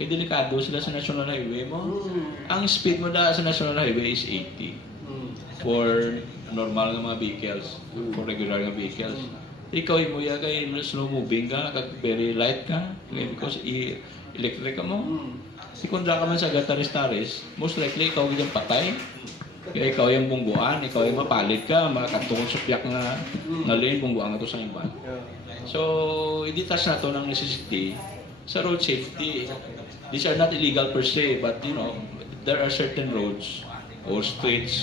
Kaya delikado sila sa National Highway mo. Ang speed mo sa National Highway is 80 for normal nga mga vehicles, for regular nga vehicles. Ikaw mo kay slow moving ka, very light ka, because electric ka mo. Kung ka man sa gataris-taris, most likely ikaw yung patay. Kaya ikaw yung bungguan, ikaw yung mapalit ka, makatungkol sa piyak na nalin, bungguan nga to sa iba. So, i-detach na to ng necessity sa road safety. These are not illegal per se, but there are certain roads or streets,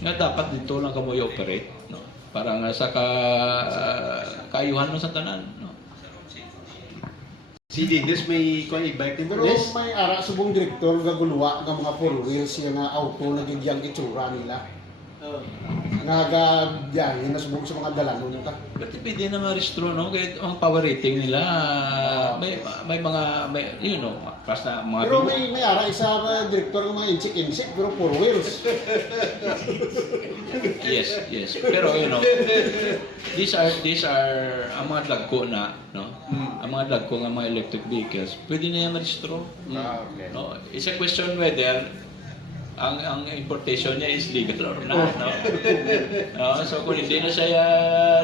nga dapat dito lang ka mo i-operate, para nga sa kaayuhan mo sa tanan. Si Dines may e-bike din. Pero Yes? may ara subong direktor nga gulwa nga mga four wheels nga auto na gigyang itsura nila. Nagabiyahe na subog sa mga dalanon ta. But pwede na ma-restro, no? Kahit ang power rating nila, may mga, you know, basta mga Pero may ara isa direktor ng mga insik-insik pero 4 wheels. Yes. Pero, you know, these are ang mga dagko na, no? Ang mga dagko ng mga electric vehicles, pwede na yan ma-restro. Okay. No? It's a question whether ang importation niya is legal or not, no? So kung hindi na siya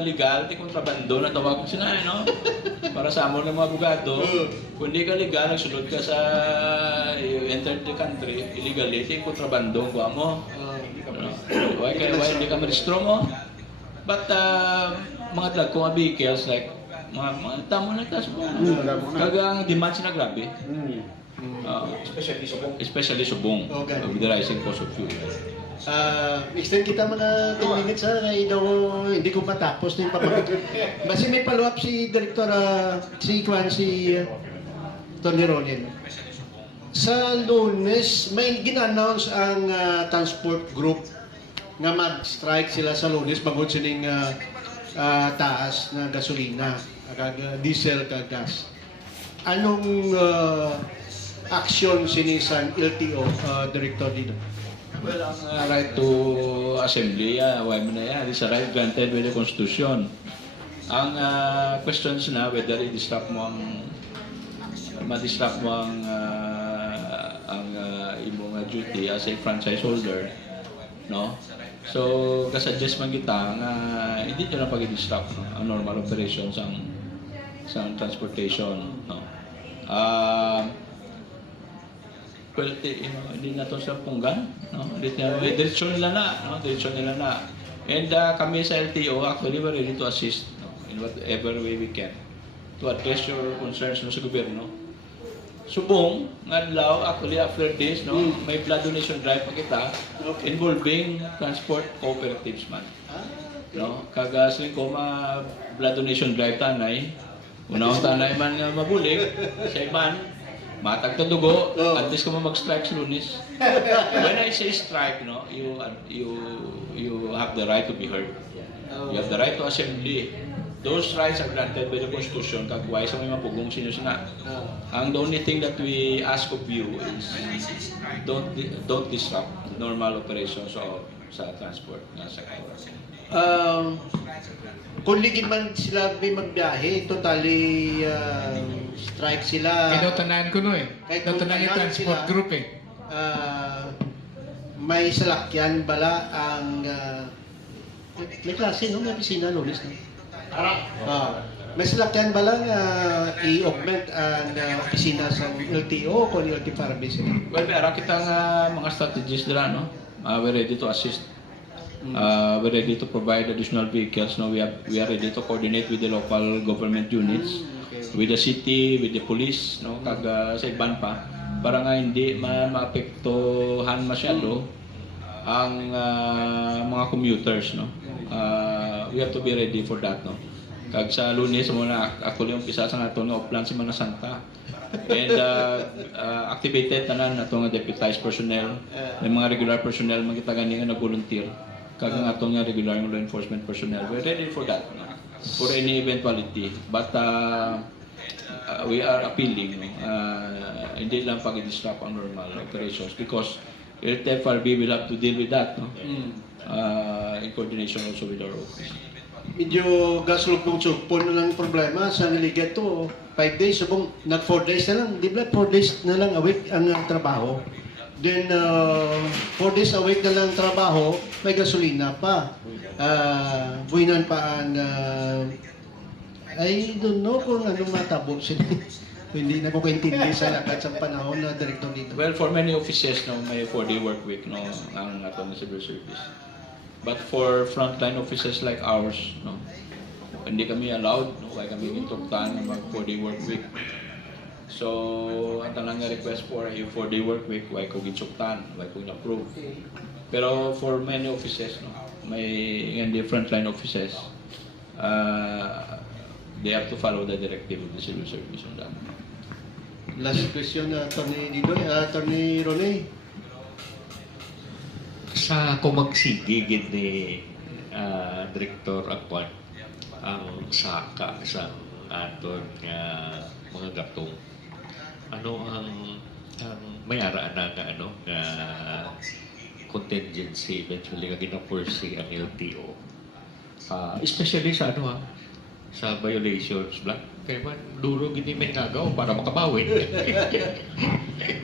legal, di kontrabando na tawag ko sila, no? Para sa amon ng mga abogado, kung hindi ka legal, nagsunod ka sa you entered the country illegally, di kontrabando ko mo. No? Why hindi ka maristro mo? But mga drug ko, mga vehicles like mga tamo na tas mo. Kagang demand sila grabe. Especially subong Okay. with the rising cost of fuel. Extend kita mga 10 minutes ha, kaya daw hindi ko matapos na yung papagod. Kasi may follow-up si Director, si Tony Ronin. Sa Lunes, may ginannounce ang transport group nga mag-strike sila sa Lunes bagod sining taas na gasolina, diesel kag gas. Anong action sinisan LTO Director dito? Well, ang right to assembly, why mo na yan? It's a right granted by the Constitution. Ang questions na whether i-disrupt mo ma-disrupt mo ang imong duty as a franchise holder, no? So, kasuggest man kita nga hindi nyo na pag-disrupt, no? Ang normal operations sa transportation, no? Well, hindi na to sa punggan, no? Diretsyon nila na, no? Diretsyon nila na. And kami sa LTO, actually, we're ready to assist, no? In whatever way we can to address your concerns no, sa gobyerno. Subong, ngadlaw, actually, after this, no? May blood donation drive pa kita involving transport cooperatives man. No? Kagaslin ko blood donation drive tanay. Unang tanay man nga mabulig, sa iban, matag to dugo, at least kung mag-strike sa Lunes. When I say strike, no, you have the right to be heard. You have the right to assembly. Those rights are granted by the Constitution. Kagway sa may mapugong sinusuna. The only thing that we ask of you is don't disrupt normal operations sa transport nga sector. Kung ligid man sila may magbiyahe, totally strike sila. Kinotanan ko no eh. Kahit Kinotanan yung kung transport sila, group eh. May salakyan bala ang may klase no, may opisina Lunes no. May salakyan bala i-augment ang opisina sa LTO kung LT para sila. Well, meron kitang mga strategies nila, no? We're ready to assist. We're ready to provide additional vehicles. No, we are ready to coordinate with the local government units, with the city, with the police, no, kag sa iban pa, para nga hindi maapektuhan masyado ang mga commuters, no. We have to be ready for that, no. Kag sa Lunes muna actually umpisa sa nato nga plan si Mana Santa. And activated tanan nato nga deputized personnel, may mga regular personnel magita gani nga nag-volunteer. Kag nga ato nga regular law enforcement personnel. We're ready for that, no? For any eventuality. But we are appealing, hindi lang pag-disrupt ang normal operations because FRB will have to deal with that, no? In coordination also with our office. Medyo gasulog-sugpon na lang problema sa niligat to. 5 days, subong nag 4 days na lang. Di ba 4 days na lang a week ang trabaho? Then 4 days a week na lang trabaho, may gasolina pa. Buwinan pa ang I don't know kung anong matabot sila. Hindi na ko kaintindi sa lakat sa panahon na direktor dito. Well, for many offices, no, may 4-day work week, no, ang ato na civil service. But for frontline offices like ours, no, hindi kami allowed, no, kaya kami instruktahan ng mag 4-day work week. So, ang tanang nga request for a 4-day work week, why ko ginsuktan, why ko in-approve. Pero for many offices, no, may different line offices, they have to follow the directive of the civil service on that. Last question, Attorney Didoy, Attorney Ronnie. sa kumagsigi gid ni Director Akwan ang saka sa aton nga mga gatong. Ano ang may ara na nga ano nga contingency eventually nga gina-foresee ang LTO. Especially sa ano sa violations black kay man duro gini may nagaw para makabawi.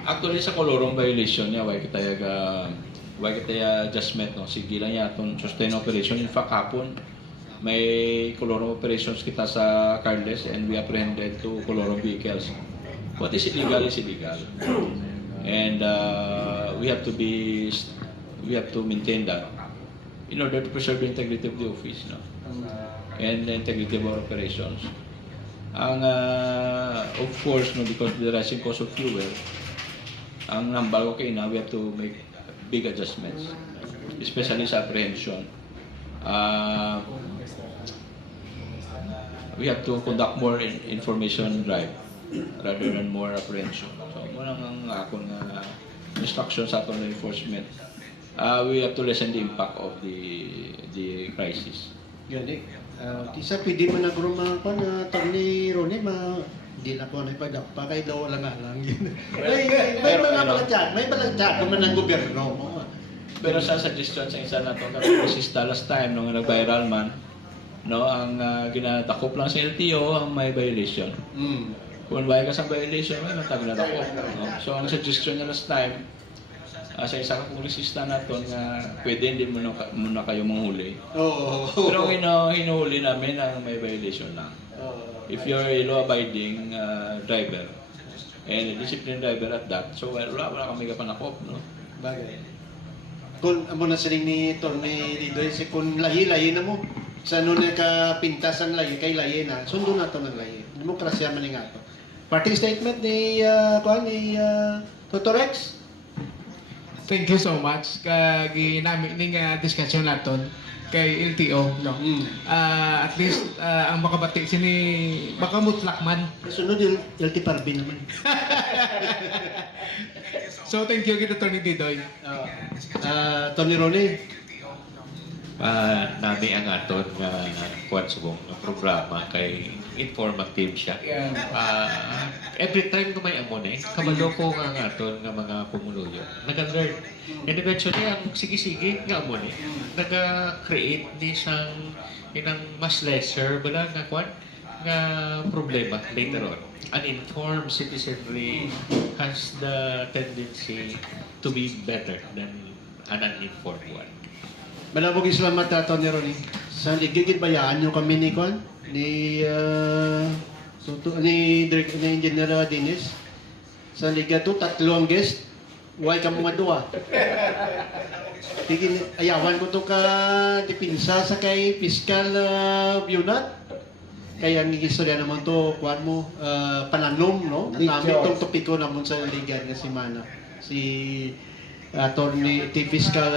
Actually sa kolorong violation niya, why kita adjustment, no? Sige lang yaton sustain operation. In fact, hapon, may kolorong operations kita sa Carles and we apprehended 2 kolorong vehicles. What is illegal is illegal. And we have to maintain that in order to preserve the integrity of the office, no? And the integrity of our operations. Of course, no, because of the rising cost of fuel, ang nambal ko kayo na, we have to make big adjustments, especially sa apprehension. We have to conduct more information drive rather than more apprehension. So, muna ang akong instruction sa aton na enforcement. We have to lessen the impact of the crisis. Gani. Isa pwede man nagruma pa na Tony Ronnie di na po na ipagapa kay daw lang lang. may mga balagyan, may balagyan man ng gobyerno. Pero sa suggestion sa isa na to, kasi last time nung nag-viral man, no, ang ginadakop lang sa LTO ang may violation. Kung may ka sa violation, may matag na dakop. No? So ang suggestion niya last time, sa isa ka kongresista natin nga pwede hindi muna kayo manghuli. Pero ang hinuhuli namin ang may violation lang. If you're a law-abiding driver and a disciplined driver at that, so wala kami kapanakop, no? Bagay. Kung amo na siling ni Tony Didoy, si kung lahi-lahi na mo, sa ano na kapintas ang lahi, kay lahi na, sundo na to ng lahi. Demokrasya man nga to. Parting statement ni Totorex. Thank you so much. Ginamit ning discussion naton kay LTO, no. At least ang makabati sini baka mutlak man. Sunod yung LT Parby naman. So thank you kita Tony Didoy. Tony Ronnie. Nami ang aton nga kuwan subong nga programa kay informative siya. Every time na may amon kabalo ko nga ang aton nga mga pumuluyo. Nag-learn. And eventually ang sige-sige nga amon naga-create ni inang mas lesser bala nga kuwan nga problema later on. An informed citizenry has the tendency to be better than an uninformed one. Malabog salamat Tony Ronnie. Sa ligigit bayaan nyo kami ni Kwan, ni Engineer Dinis. Sa liga to, 3 ang guest. Huwag ka mga duwa. Ayawan ko to ka dipinsa sa kay Fiscal Bunat. Kaya ang istorya naman to, Kwan mo, pananom, no? Namin itong topiko naman sa liga nga si Mana. Si Attorney Fiscal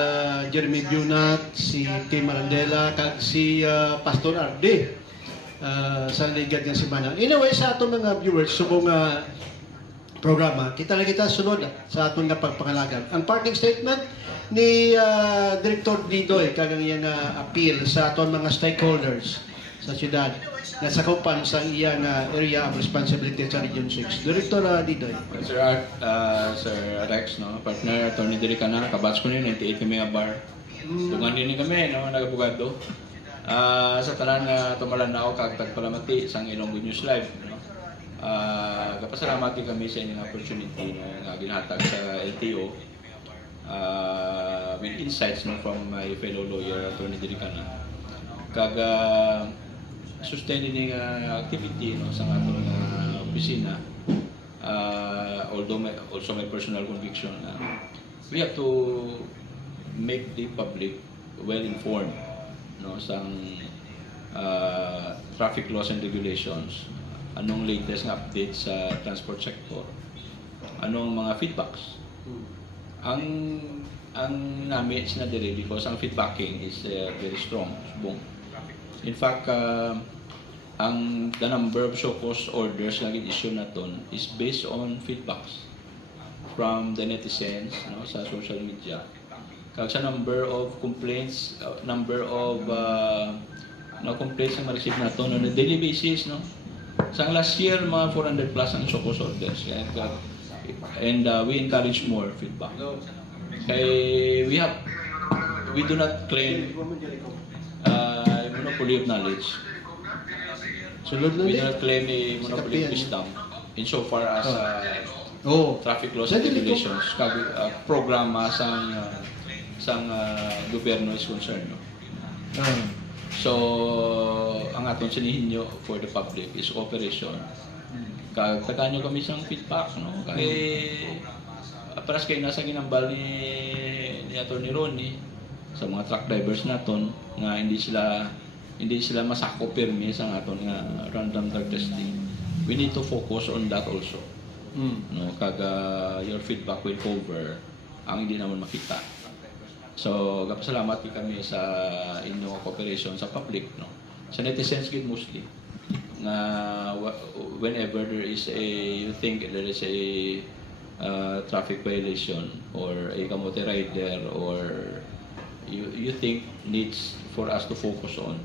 Jeremy Bunat, si Tim Marandela, kag si Pastor Arde sa ligad ng semana. Anyway, sa atong mga viewers, subong programa, kita sunod sa atong pagpangalagan. Ang parting statement ni Director Didoy, kagang iyang appeal sa atong mga stakeholders sa syudad na sakupan sa iyang area of responsibility sa Region 6. Director Didoy. Sir Rex, no? Partner, Attorney Diricana, kabats ko niyo, 98 kami nga bar. Tungan din kami, no? Nagabugado. Sa tanan nga tumalan na ako kagtag palamati sa Ilonggo News Live, no? Kapasalamat din kami sa inyong opportunity na ginhatag sa LTO with insights, no, from my fellow lawyer, Attorney Diricana. Sustain din activity, no, sa atong opisina. Although also my personal conviction, we have to make the public well informed, no, sa traffic laws and regulations, anong latest nga update sa transport sector, anong mga feedbacks. Ang namin sinadiri because ang feedbacking is very strong, subong. In fact, the number of show-cause orders na issue naton is based on feedbacks from the netizens, no, sa social media. Kag sa number of complaints, number of complaints na ma-receive nato on a daily basis, no? Sa last year, mga 400 plus ang SOCOS orders. And we encourage more feedback. Kay we do not claim monopoly of knowledge. Sulod na We din. do not claim a monopoly of Kapian. wisdom insofar as Oh. traffic laws and regulations, kag programa sang gobyerno is concerned. No? Ah. So, ang atong sinihinyo for the public is cooperation. Kag tagaan nyo kami sang feedback, no? Kay paras kay nasa ginambal ni Atty. Ronnie sa mga truck drivers naton nga hindi sila masako pirmi sa aton nga random drug testing. We need to focus on that also. No, kag your feedback will cover ang hindi naman makita. So, gapasalamat kami sa inyong cooperation sa public, no. Sa netizens gid mostly na whenever there is you think there is a traffic violation or a kamote rider or you think needs for us to focus on,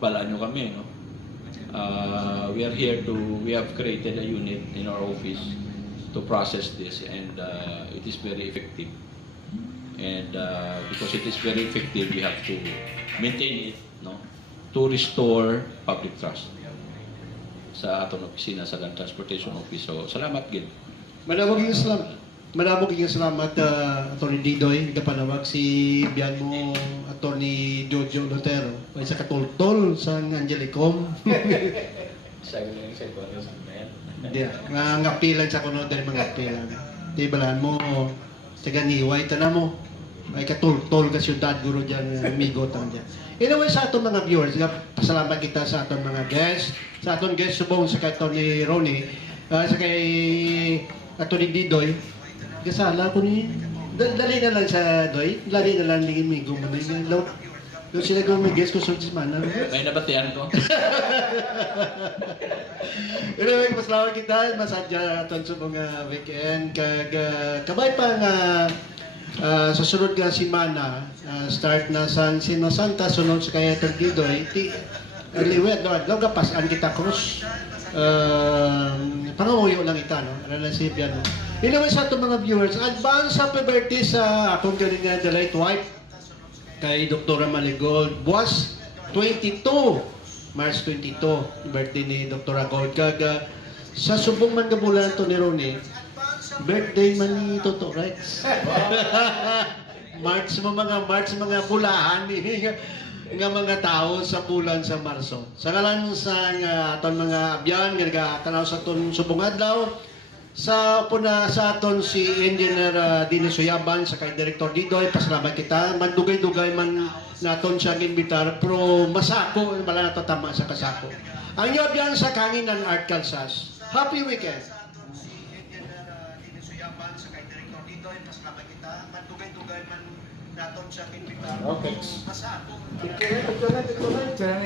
palaan nyo kami, no. We have created a unit in our office to process this, and it is very effective. And because it is very effective, we have to maintain it, no, to restore public trust sa atong opisina sa Land Transportation Office. So, salamat gid. Manawag yung salamat, Atty. Didoy, kapanawag si biyan mo, Atty. Jojo Lotero, ay sa katultol sa Angelicom. Hindi, nga pilan sa kuno dahil mga pilan. Di balaan mo, sa ganiway, tanan mo, ay katultol ka syudad guro dyan, amigo tang dyan. Anyway, sa atong mga viewers, pasalamat kita sa atong mga guests, sa atong guest subong sa kay Atty. Ronnie, sa kay Atty. Didoy, kasala ko ni, dali na lang sa Doy, dali na lang ni amigo mo na yung law. Doon sila gawin may guest ko sa semana. May nabatian ko. Anyway, pasalamat kita, masadya aton sa mga weekend, kabay pa nga sa sunod nga semana, start na sa Sino Santa, sunod sa kaya Terdidoy, liwet, no, gapasan kita krus. Pangamuyo lang ita, no? Ano na si Biano. Anyway, sa itong mga viewers, advance happy birthday sa akong galing nga delight wife kay Dr. Maligold. Buwas 22, March 22, birthday ni Dr. Gold. Kaga, sa subong man gabulan to ni Ronnie, birthday man ni Toto, right? March mga bulahan nga mga tao sa bulan sa Marso. Sa kalan sa aton mga abyan nga tanaw sa aton subong adlaw, sa puna sa aton si Engineer Dini Suyaban sa kay Director Didoy, pasalamat kita. Mandugay-dugay man naton siya imbitar, pero masako wala nato tama sa kasako. Ang abyan sa Kanginan Art Calzas. Happy weekend. Okay. Ito na.